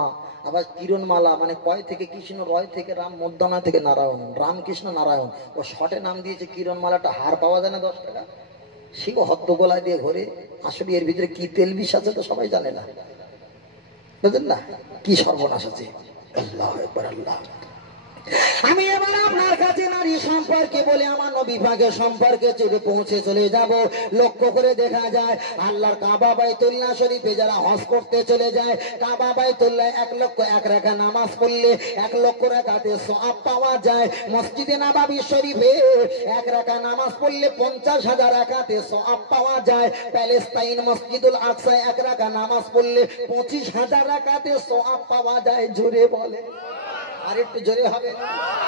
আবার কিরণমালা, মানে কয় থেকে কৃষ্ণ, রয় থেকে রাম, মধ্যানা থেকে নারায়ণ, রামকৃষ্ণ নারায়ণ, ও শটে নাম দিয়েছে কিরণমালাটা। হার পাওয়া যায় না 10 টাকা, সেও হদ্দ গোলায় দিয়ে ঘরে। আসলে এর ভিতরে কি তেল বিষ আছে তো সবাই জানে না, বুঝলেন না? কি সর্বনাশ আছে। আল্লাহু আকবার, আল্লাহ। আমি এবার আপনার কাছে নারী সম্পর্কে বলে আমার নবী পাকের সম্পর্কে পৌঁছে চলে যাব। লক্ষ্য করে দেখা যায় আল্লাহর কাবা বাইতুল্লাহ শরীফে যারা হজ করতে চলে যায়, কাবা বাইতুল্লাহ 1 লক্ষ 1 রাকাত নামাজ পড়লে 1 লক্ষ রাকাতে সওয়াব পাওয়া যায়। মসজিদে নববী শরীফে 1 রাকাত নামাজ পড়লে 50,000 রাকাতে সওয়াব পাওয়া যায়। প্যালেস্তাইন মসজিদুল আকসা 1 রাকাত নামাজ পড়লে 25,000 রাকাতে সওয়াব পাওয়া যায়। জোরে বলে, আর একটু জোরে হবে।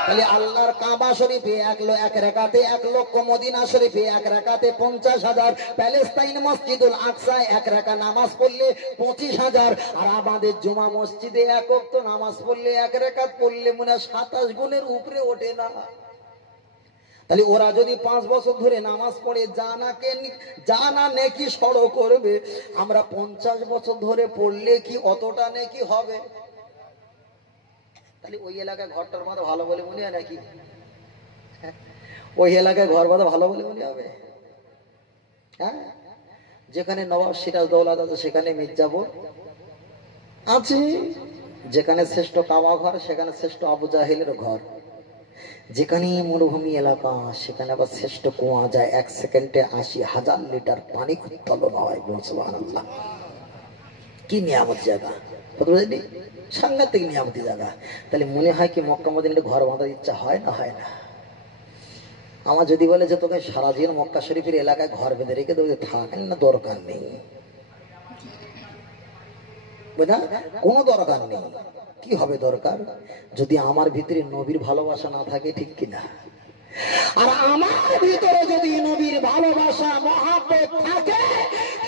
তাহলে আল্লাহর কাবা শরীফে 1 রাকাতে 1 লক্ষ, মদিনা শরীফে 1 রাকাতে 50,000, প্যালেস্তাইন মসজিদুল আকসায় 1 রাকাত নামাজ পড়লে 25,000, আর আমাদের জুমা মসজিদে 1 ওয়াক্ত নামাজ পড়লে 1 রাকাত পড়লে মনে 27 গুণের উপরে ওঠে না। তাহলে ওরা যদি 5 বছর ধরে নামাজ পড়ে জানা নেকি সড়ো করবে, আমরা 50 বছর ধরে পড়লে কি অতটা নেকি হবে? তাহলে ওই এলাকায় ঘরটার মতো ভালো বলে মনে হয় নাকি? ওই এলাকায় ঘর বাঁধা ভালো বলে মনে হবে? হ্যাঁ, যেখানে নবাব সিরাজ দৌলত আছে সেখানে মির্জাপুর আছে, যেখানে শ্রেষ্ঠ কাবা ঘর সেখানে শ্রেষ্ঠ আবু জাহেলের ঘর, যেখানে মরুভূমি এলাকা সেখানে আবার শ্রেষ্ঠ কুয়া যায়, 1 সেকেন্ডে 80,000 লিটার পানি উত্তোলন হয়। সুবহানাল্লাহ, কি নিয়ামত জায়গা, সাংঘাতিক নিয়ামতি জায়গা। তাহলে মনে হয় কি মক্কা মদিনাতে ঘর বাঁধার ইচ্ছা হয় না? হয় না? আমার যদি বলে যে তোকে সারা জীবন মক্কা শরীফের এলাকায় ঘর বেঁধে রেখে দেবে, থাকেন না, দরকার নেই, বুঝা, কোনো দরকার নেই। কি হবে দরকার? যদি আমার ভিতরে নবীর ভালোবাসা না থাকে, ঠিক কিনা? আর আমার ভিতরে যদি নবীর ভালোবাসা মহাব্বত থাকে,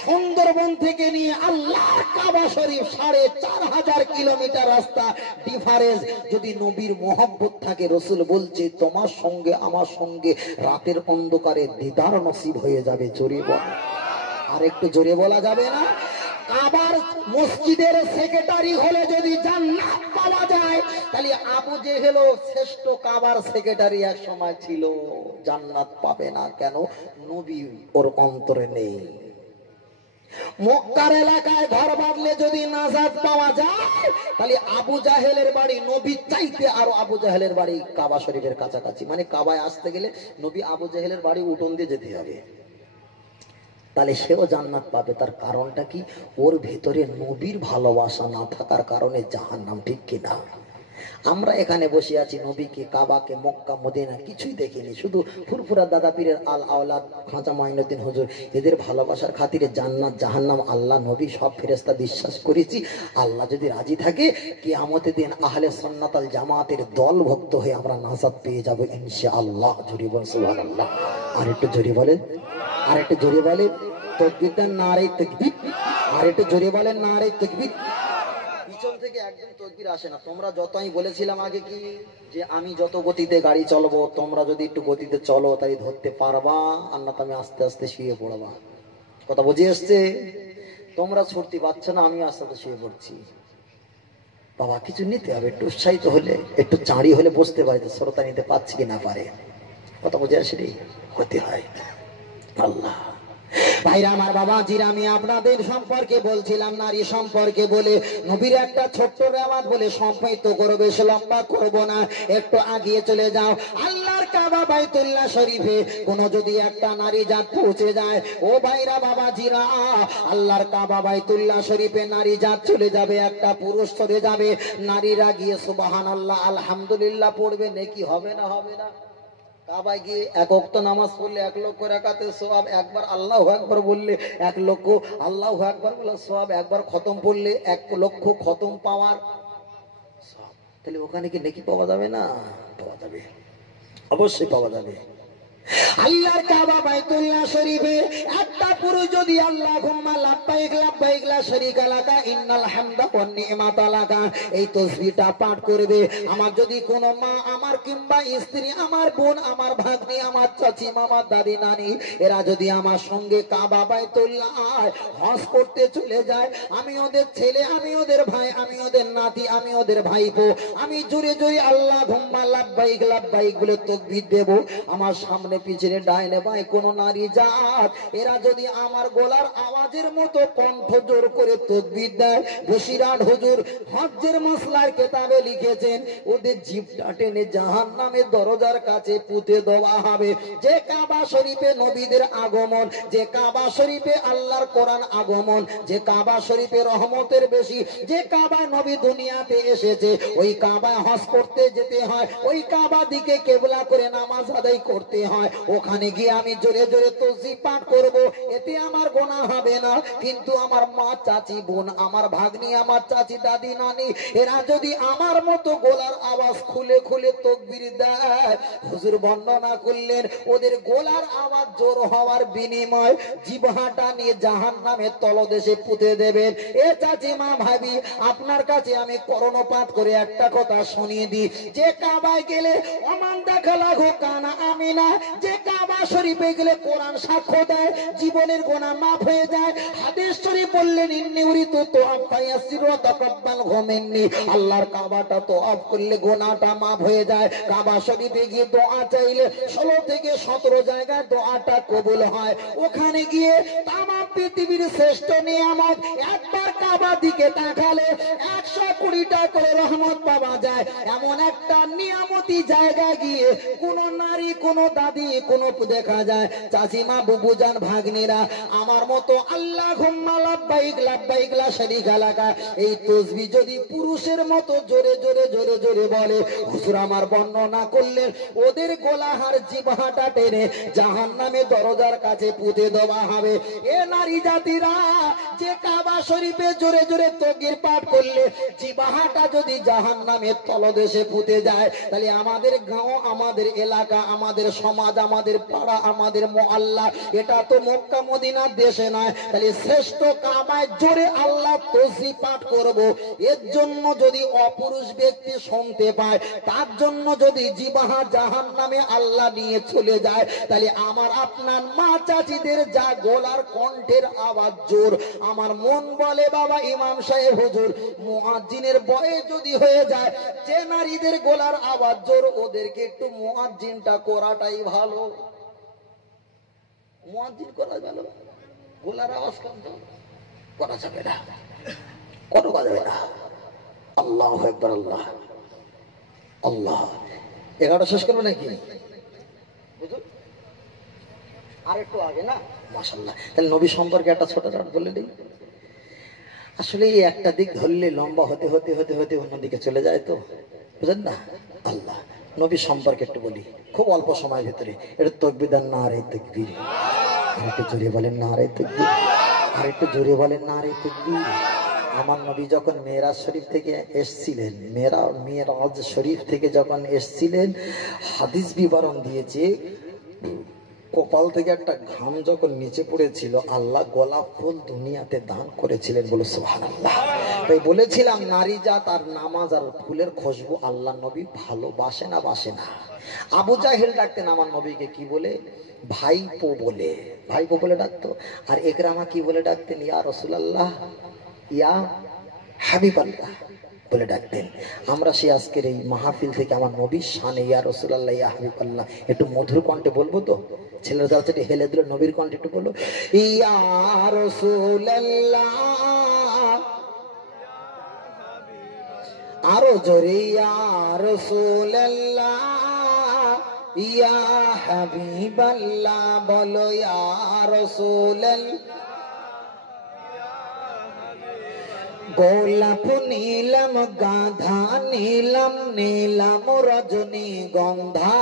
সুন্দরবন থেকে নিয়ে আল্লাহর কাবা শরীফ ৪৫০০ কিলোমিটার রাস্তা ডিফারেন্স, যদি নবীর মহব্বত থাকে, রসুল বলছে তোমার সঙ্গে আমার সঙ্গে রাতের অন্ধকারে দিদার নসিব হয়ে যাবে। জোরে বল, আর একটু জোরে বলা যাবে না? কাবার মসজিদের সেক্রেটারি হলে যদি জান্নাত পাওয়া যায়, তাহলে আবু জেহেল শ্রেষ্ঠ কাবার সেক্রেটারি এক সময় ছিল, জান্নাত পাবে না কেন? নবী ওর অন্তরে নেই। মক্কার এলাকায় ঘর বাঁধলে যদি নাজাত পাওয়া যায়, তাহলে আবু জাহেলের বাড়ি নবী চাইতে আরো আবু জাহেলের বাড়ি কাবা শরীফের কাছাকাছি, মানে কাবায় আসতে গেলে নবী আবু জাহেলের বাড়ি উঠোন দিয়ে যেতে হবে, তাহলে সেও জান্নাত পাবে। তার কারণটা কি? ওর ভেতরে নবীর ভালোবাসা না থাকার কারণে জাহান্নাম। ঠিক কিনা? আমরা এখানে বসে আছি, নবীকে, কাবাকে, মক্কা, মদিনা কিছুই দেখিনি, শুধু ফুরফুরা দাদা পীরের আল আওলাদ, খাঁচা মাইনুদ্দিন হুজুর, এদের ভালোবাসার খাতিরে জান্নাত, জাহান্নাম, আল্লাহ, নবী, সব ফেরেশতা বিশ্বাস করেছি। আল্লাহ যদি রাজি থাকে, কিয়ামতের দিন আহলে সুন্নাত আল জামাতের দল ভক্ত হয়ে আমরা নাজাত পেয়ে যাব ইনশাআল্লাহ। জোরে বলেন সুবহানাল্লাহ। আর একটু জোরে বলেন, আর একটু জোরে বলেন তাকবীর, নারে তাকবীর। আর একটু জোরে বলেন নারে তাকবীর। পিছন থেকে একদম তাকবীর আসে না। তোমরা যত, আমি বলেছিলাম আগে কি, যে আমি যত গতিতে গাড়ি চলবো, তোমরা যদি একটু গতিতে চলো তাই ধরতে পারবা, আর না তুমি আস্তে আস্তে শুয়ে পড়বা। কথা বুঝে এসছে? তোমরা ছুটতে পারছো না, আমি আস্তে আস্তে শুয়ে পড়ছি। বাবা কিছু নিতে হবে, একটু উৎসাহিত হলে, একটু চাঁড়ি হলে বসতে পারে, শ্রোতা নিতে পারছি কি না পারে। কথা বুঝে আসলে হতে হয়। আল্লাহ ভাইরা আমার, বাবাজিরা, আমি আপনাদের সম্পর্কে বলছিলাম, নারী সম্পর্কে বলে নবীর একটা ছোট্ট রেওয়াজ বলে সম্পৃক্ত করবে, বেশি লম্বা করব না, একটু আগিয়ে চলে যাও। আল্লাহর কাবা বাইতুল্লাহ শরীফে কোন যদি একটা নারী জাত পৌঁছে যায়, ও ভাইরা বাবাজিরা, আল্লাহর কাবা বাইতুল্লাহ শরীফে নারী জাত চলে যাবে, একটা পুরুষ চলে যাবে, নারীরা গিয়ে সুবহানাল্লাহ আলহামদুলিল্লাহ পড়বে, নেকি হবে না? হবে না? কাবায় গিয়ে এক ওয়াক্ত নামাজ পড়লে ১ লক্ষ রাকাতের সওয়াব, একবার আল্লাহু আকবার বললে ১ লক্ষ, আল্লাহু আকবার বলে সওয়াব, একবার খতম পড়লে ১ লক্ষ খতম পাওয়ার সওয়াব। তাহলে ওখানে কি নেকি পাওয়া যাবে না? পাওয়া যাবে, অবশ্যই পাওয়া যাবে। আল্লাহর কাবা বাইতুল্লাহ শরীফে একটা পুরুষ যদি আল্লাহুম্মা লাব্বাইক লাব্বাইক লা শারীকা লাকা ইন্নাল হামদা ওয়ান নি'মাতা লাকা এই তাসবিহটা পাঠ করবে, আমার যদি কোনো মা আমার, কিংবা স্ত্রী আমার, বোন আমার, ভাগ্নি আমার, চাচি মামা, দাদি নানি, এরা যদি আমার সঙ্গে কাবা বাইতুল্লাহ হজ করতে চলে যায়, আমি ওদের ছেলে, আমি ওদের ভাই, আমি ওদের নাতি, আমি ওদের ভাইপো, আমি জোরে জোরে আল্লাহুম্মা লাব্বাইক লাব্বাইক বলে তাকবীর দেব, আমার সামনে পিছনে ডাইনে বাঁয়ে কোন নারী জাত এরা যদি আমার গলার আওয়াজের মতো কণ্ঠ জোর করে তাকবীর দেয়, বশিরাট হুজুর হজ্জের মাসলার কিতাবে লিখেছেন, ওদের জিভটা টেনে জাহান্নামের দরজার কাছে পুঁতে দেওয়া হবে। যে কাবা শরীফে নবীদের আগমন, যে কাবা শরীফে আল্লাহর কোরআন আগমন, যে কাবা শরীফে রহমতের বেশি, যে কাবা নবী দুনিয়াতে এসেছে, ওই কাবায় হজ করতে যেতে হয়, ওই কাবা দিকে কেবলা করে নামাজ আদায় করতে হয়। ওখানে গিয়ে আমি জোরে জোরে তাসবিহ পাঠ করব, এতে আমার গুনাহ হবে না। কিন্তু আমার মা, চাচি, বোন, আমার ভাগ্নি, আমার চাচি, দাদি, নানি, এরা যদি আমার মতো গলার আওয়াজ খুলে খুলে তাকবীর দেয়, হুজুর বর্ণনা করলেন ওদের গলার আওয়াজ জোর হওয়ার বিনিময় জিহ্বাটা নিয়ে জাহান্নামের তলদেশে পুঁতে দেবেন। এ চাচি, মা, ভাবি, আপনার কাছে আমি কর্ণপাত করে একটা কথা শুনিয়ে দিই, যে কাবায় গেলে ওমান দেখালাগো কানা আমিনা, যে কাবা শরীফে গেলে কোরআন সাক্ষ্য দেয় জীবনের গুনাহ মাফ হয়ে যায়। হাদিস শরীফ বললেন ইন্নী উরিতু তুআফ ফায়াসিরু ওয়া তাকাব্বালহু মিন্নী, আল্লাহর কাবাটা তুআফ করলে গুনাহটা মাফ হয়ে যায়। কাবা শরীফে গিয়ে দোয়া চাইলে ১৬ থেকে ১৭ জায়গায় দোয়াটা কবুল হয়। ওখানে গিয়ে তামাম পৃথিবীর শ্রেষ্ঠ নিয়ামত, একবার কাবা দিকে তাকালে ১২০টা করে রহমত পাওয়া যায়। এমন একটা নিয়ামতি জায়গা গিয়ে কোন নারী, কোন দাদি, যদি কোনো দেখা যায় চাচিমা বুবুজান ভাগ্নেরা আমার মতো আল্লাহুম্মা লাব্বাইক লাব্বাইক লা শারীকা লাকা এই তাসবিহ যদি পুরুষের মতো জোরে জোরে জোরে জোরে বলে, হুজুর আমার বর্ণনা করলেন ওদের গোলাহার জিহ্বাটা টেনে জাহান্নামে দরজার কাছে পুঁতে দেওয়া হবে। এ নারী জাতিরা, যে কাবা শরীফে জোরে জোরে তাকবীর পাঠ করলে জিহ্বাটা যদি জাহান্নামের তলদেশে পুঁতে যায়, তাহলে আমাদের গাঁও, আমাদের এলাকা, আমাদের সমাজ, আমাদের পাড়া, আমাদের মহল্লা, এটা তো মক্কা মদিনার দেশে নয়। তাহলে শ্রেষ্ঠ কাবায় জোরে আল্লাহ তাসবিহ পাঠ করব, এর জন্য যদি অপুরুষ ব্যক্তি শুনতে পায়, তার জন্য যদি জিহ্বা জাহান্নামে আল্লাহ নিয়ে চলে যায়, তাহলে আমার আপনার মা চাচিদের যা গলার কণ্ঠের আওয়াজ জোর, আমার মন বলে বাবা ইমাম সাহেব হুজুর মুয়াজ্জিনের বয়ে যদি হয়ে যায়, যে নারীদের গলার আওয়াজ জোর ওদেরকে একটু মুয়াজ্জিনটা করাটাই ভালো। মুয়াজ্জিন করা ভালো, গলার আওয়াজ কম করা যাবে না, করা যাবে না। আল্লাহু আকবার, আল্লাহ আল্লাহ। 11টা শেষ করবে নাকি আর একটু আগে না? মাশাআল্লাহ। তাহলে নবী সম্পর্কে একটা ছোট বলে দিই। আসলে এই একটা দিক ধরলে লম্বা হতে হতে হতে হতে অন্যদিকে চলে যায়, তো বুঝেন না? আল্লাহ নবী সম্পর্কে একটু বলি খুব অল্প সময়ের ভিতরে। এটা তাকবীর দেন, নারে তাকবীর। আর একটু জোরে বলেন নারে তাকবীর, আর একটু জোরে বলেন নারে তাকবীর। আমার নবী যখন মেরাজ শরীফ থেকে এসেছিলেন, মেরাজ শরীফ থেকে যখন এসেছিলেন, হাদিস বিবরণ দিয়েছে কপাল থেকে একটা ঘাম যখন নিচে পড়েছিল, আল্লাহ গোলাপ ফুল দুনিয়াতে দান করেছিলেন, বলে সুবহানাল্লাহ। তাই বলেছিলাম নারী জাত আর নামাজ আর ফুলের খুশবু আল্লাহ নবী ভালোবাসে না, বাসে না। আবু জাহেল ডাকতেন আমার নবীকে কি বলে? ভাইপো বলে, ভাইপো বলে ডাকতো। আর ইকরামা কি বলে ডাকতেন? ইয়া রাসূলুল্লাহ, ইয়া হাবিবাল্লাহ বলে ডাকতেন। আমরা সে আজকের এই মাহফিল থেকে আমার নবীর শানে ইয়া রাসূলুল্লাহ, ইয়া হাবিবাল্লাহ একটু মধুর কণ্ঠে বলবো তো? ছেলেরা যাচ্ছে হেলে দিল, নবীর কণ্ঠে একটু বললো ইয়া রাসূলুল্লাহ, আরো জোরে ইয়া রাসূলুল্লাহ, ইয়া হাবিবাল্লাহ বলো ইয়া রাসূলুল্লাহ। গোলাপ নীলম গাধা নীলম নীলম রজনী গন্ধা,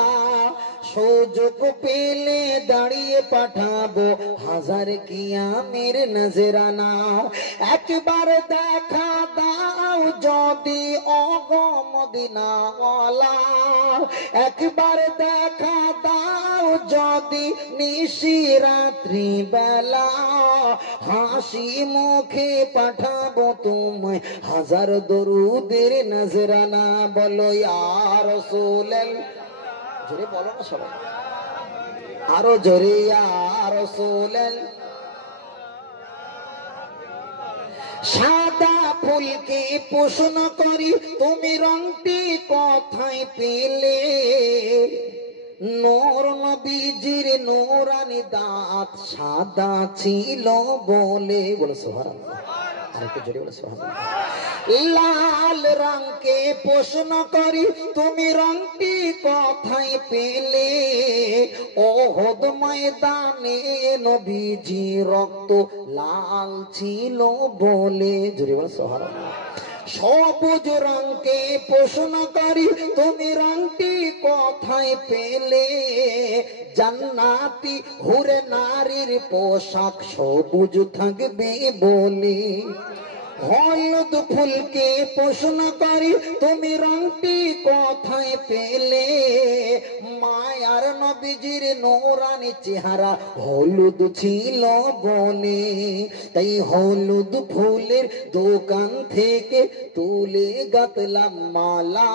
সুযোগ পেলে দাঁড়িয়ে পাঠাবো হাজার কিয়ামের নজরানা। একবার দেখা দাও যদি ওগো মদিনাওয়ালা, একবার দেখা দাও যদি নিশি রাত্রি বেলা, হাসি মুখে পাঠাবো তোমায় হাজার দরুদের নজরানা। বলো ইয়া রাসূলুল্লাহ, জোরে বলো না সবাই, আরো জোরে ইয়া রাসূলুল্লাহ। সাদা ফুলকে প্রশ্ন করি তুমি রংটি কোথায় পেলে, নূর নবীজির নূরানি দাঁত সাদা ছিল বলে, বলো সুবহানাল্লাহ। আরেকটু জোরে বলো সুবহানাল্লাহ। লাল রঙকে প্রশ্ন করি তুমি রংটি কোথায় পেলে, ওহদ ময়দানে নবীজি রক্ত লাল ছিল বলে, জোরে বলো সুবহানাল্লাহ। সবুজ রঙকে প্রশ্ন করি তুমি রংটি কোথায় পেলে, জান্নাতি হুরে নারীর পোশাক সবুজ থাকবে বলে। হলুদ ফুলকে প্রশ্ন করি তুমি রংটি কোথায় পেলে, মায়ার নবীজির নূরানি চেহারা হলুদ ছিল বলে। তাই হলুদ ফুলের দোকান থেকে তুলে গাতলাম মালা,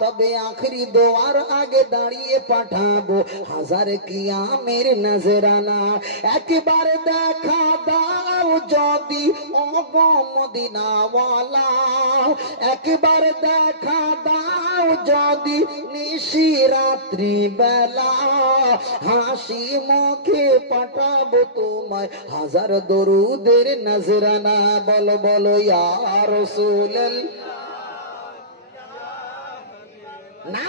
তবে আখরি দোয়ার আগে দাঁড়িয়ে পাঠাবো হাজার কিয়ামের নজরানা। একবার দেখা দাও যদি ওগো মদিনাওয়ালা, একবার দেখা দাও যদি নিশি রাত্রি বেলা, হাসি মুখে পাঠাবো তোমায় হাজার দরুদের নজরানা। বলো বলো ইয়া রাসূলুল্লাহ, না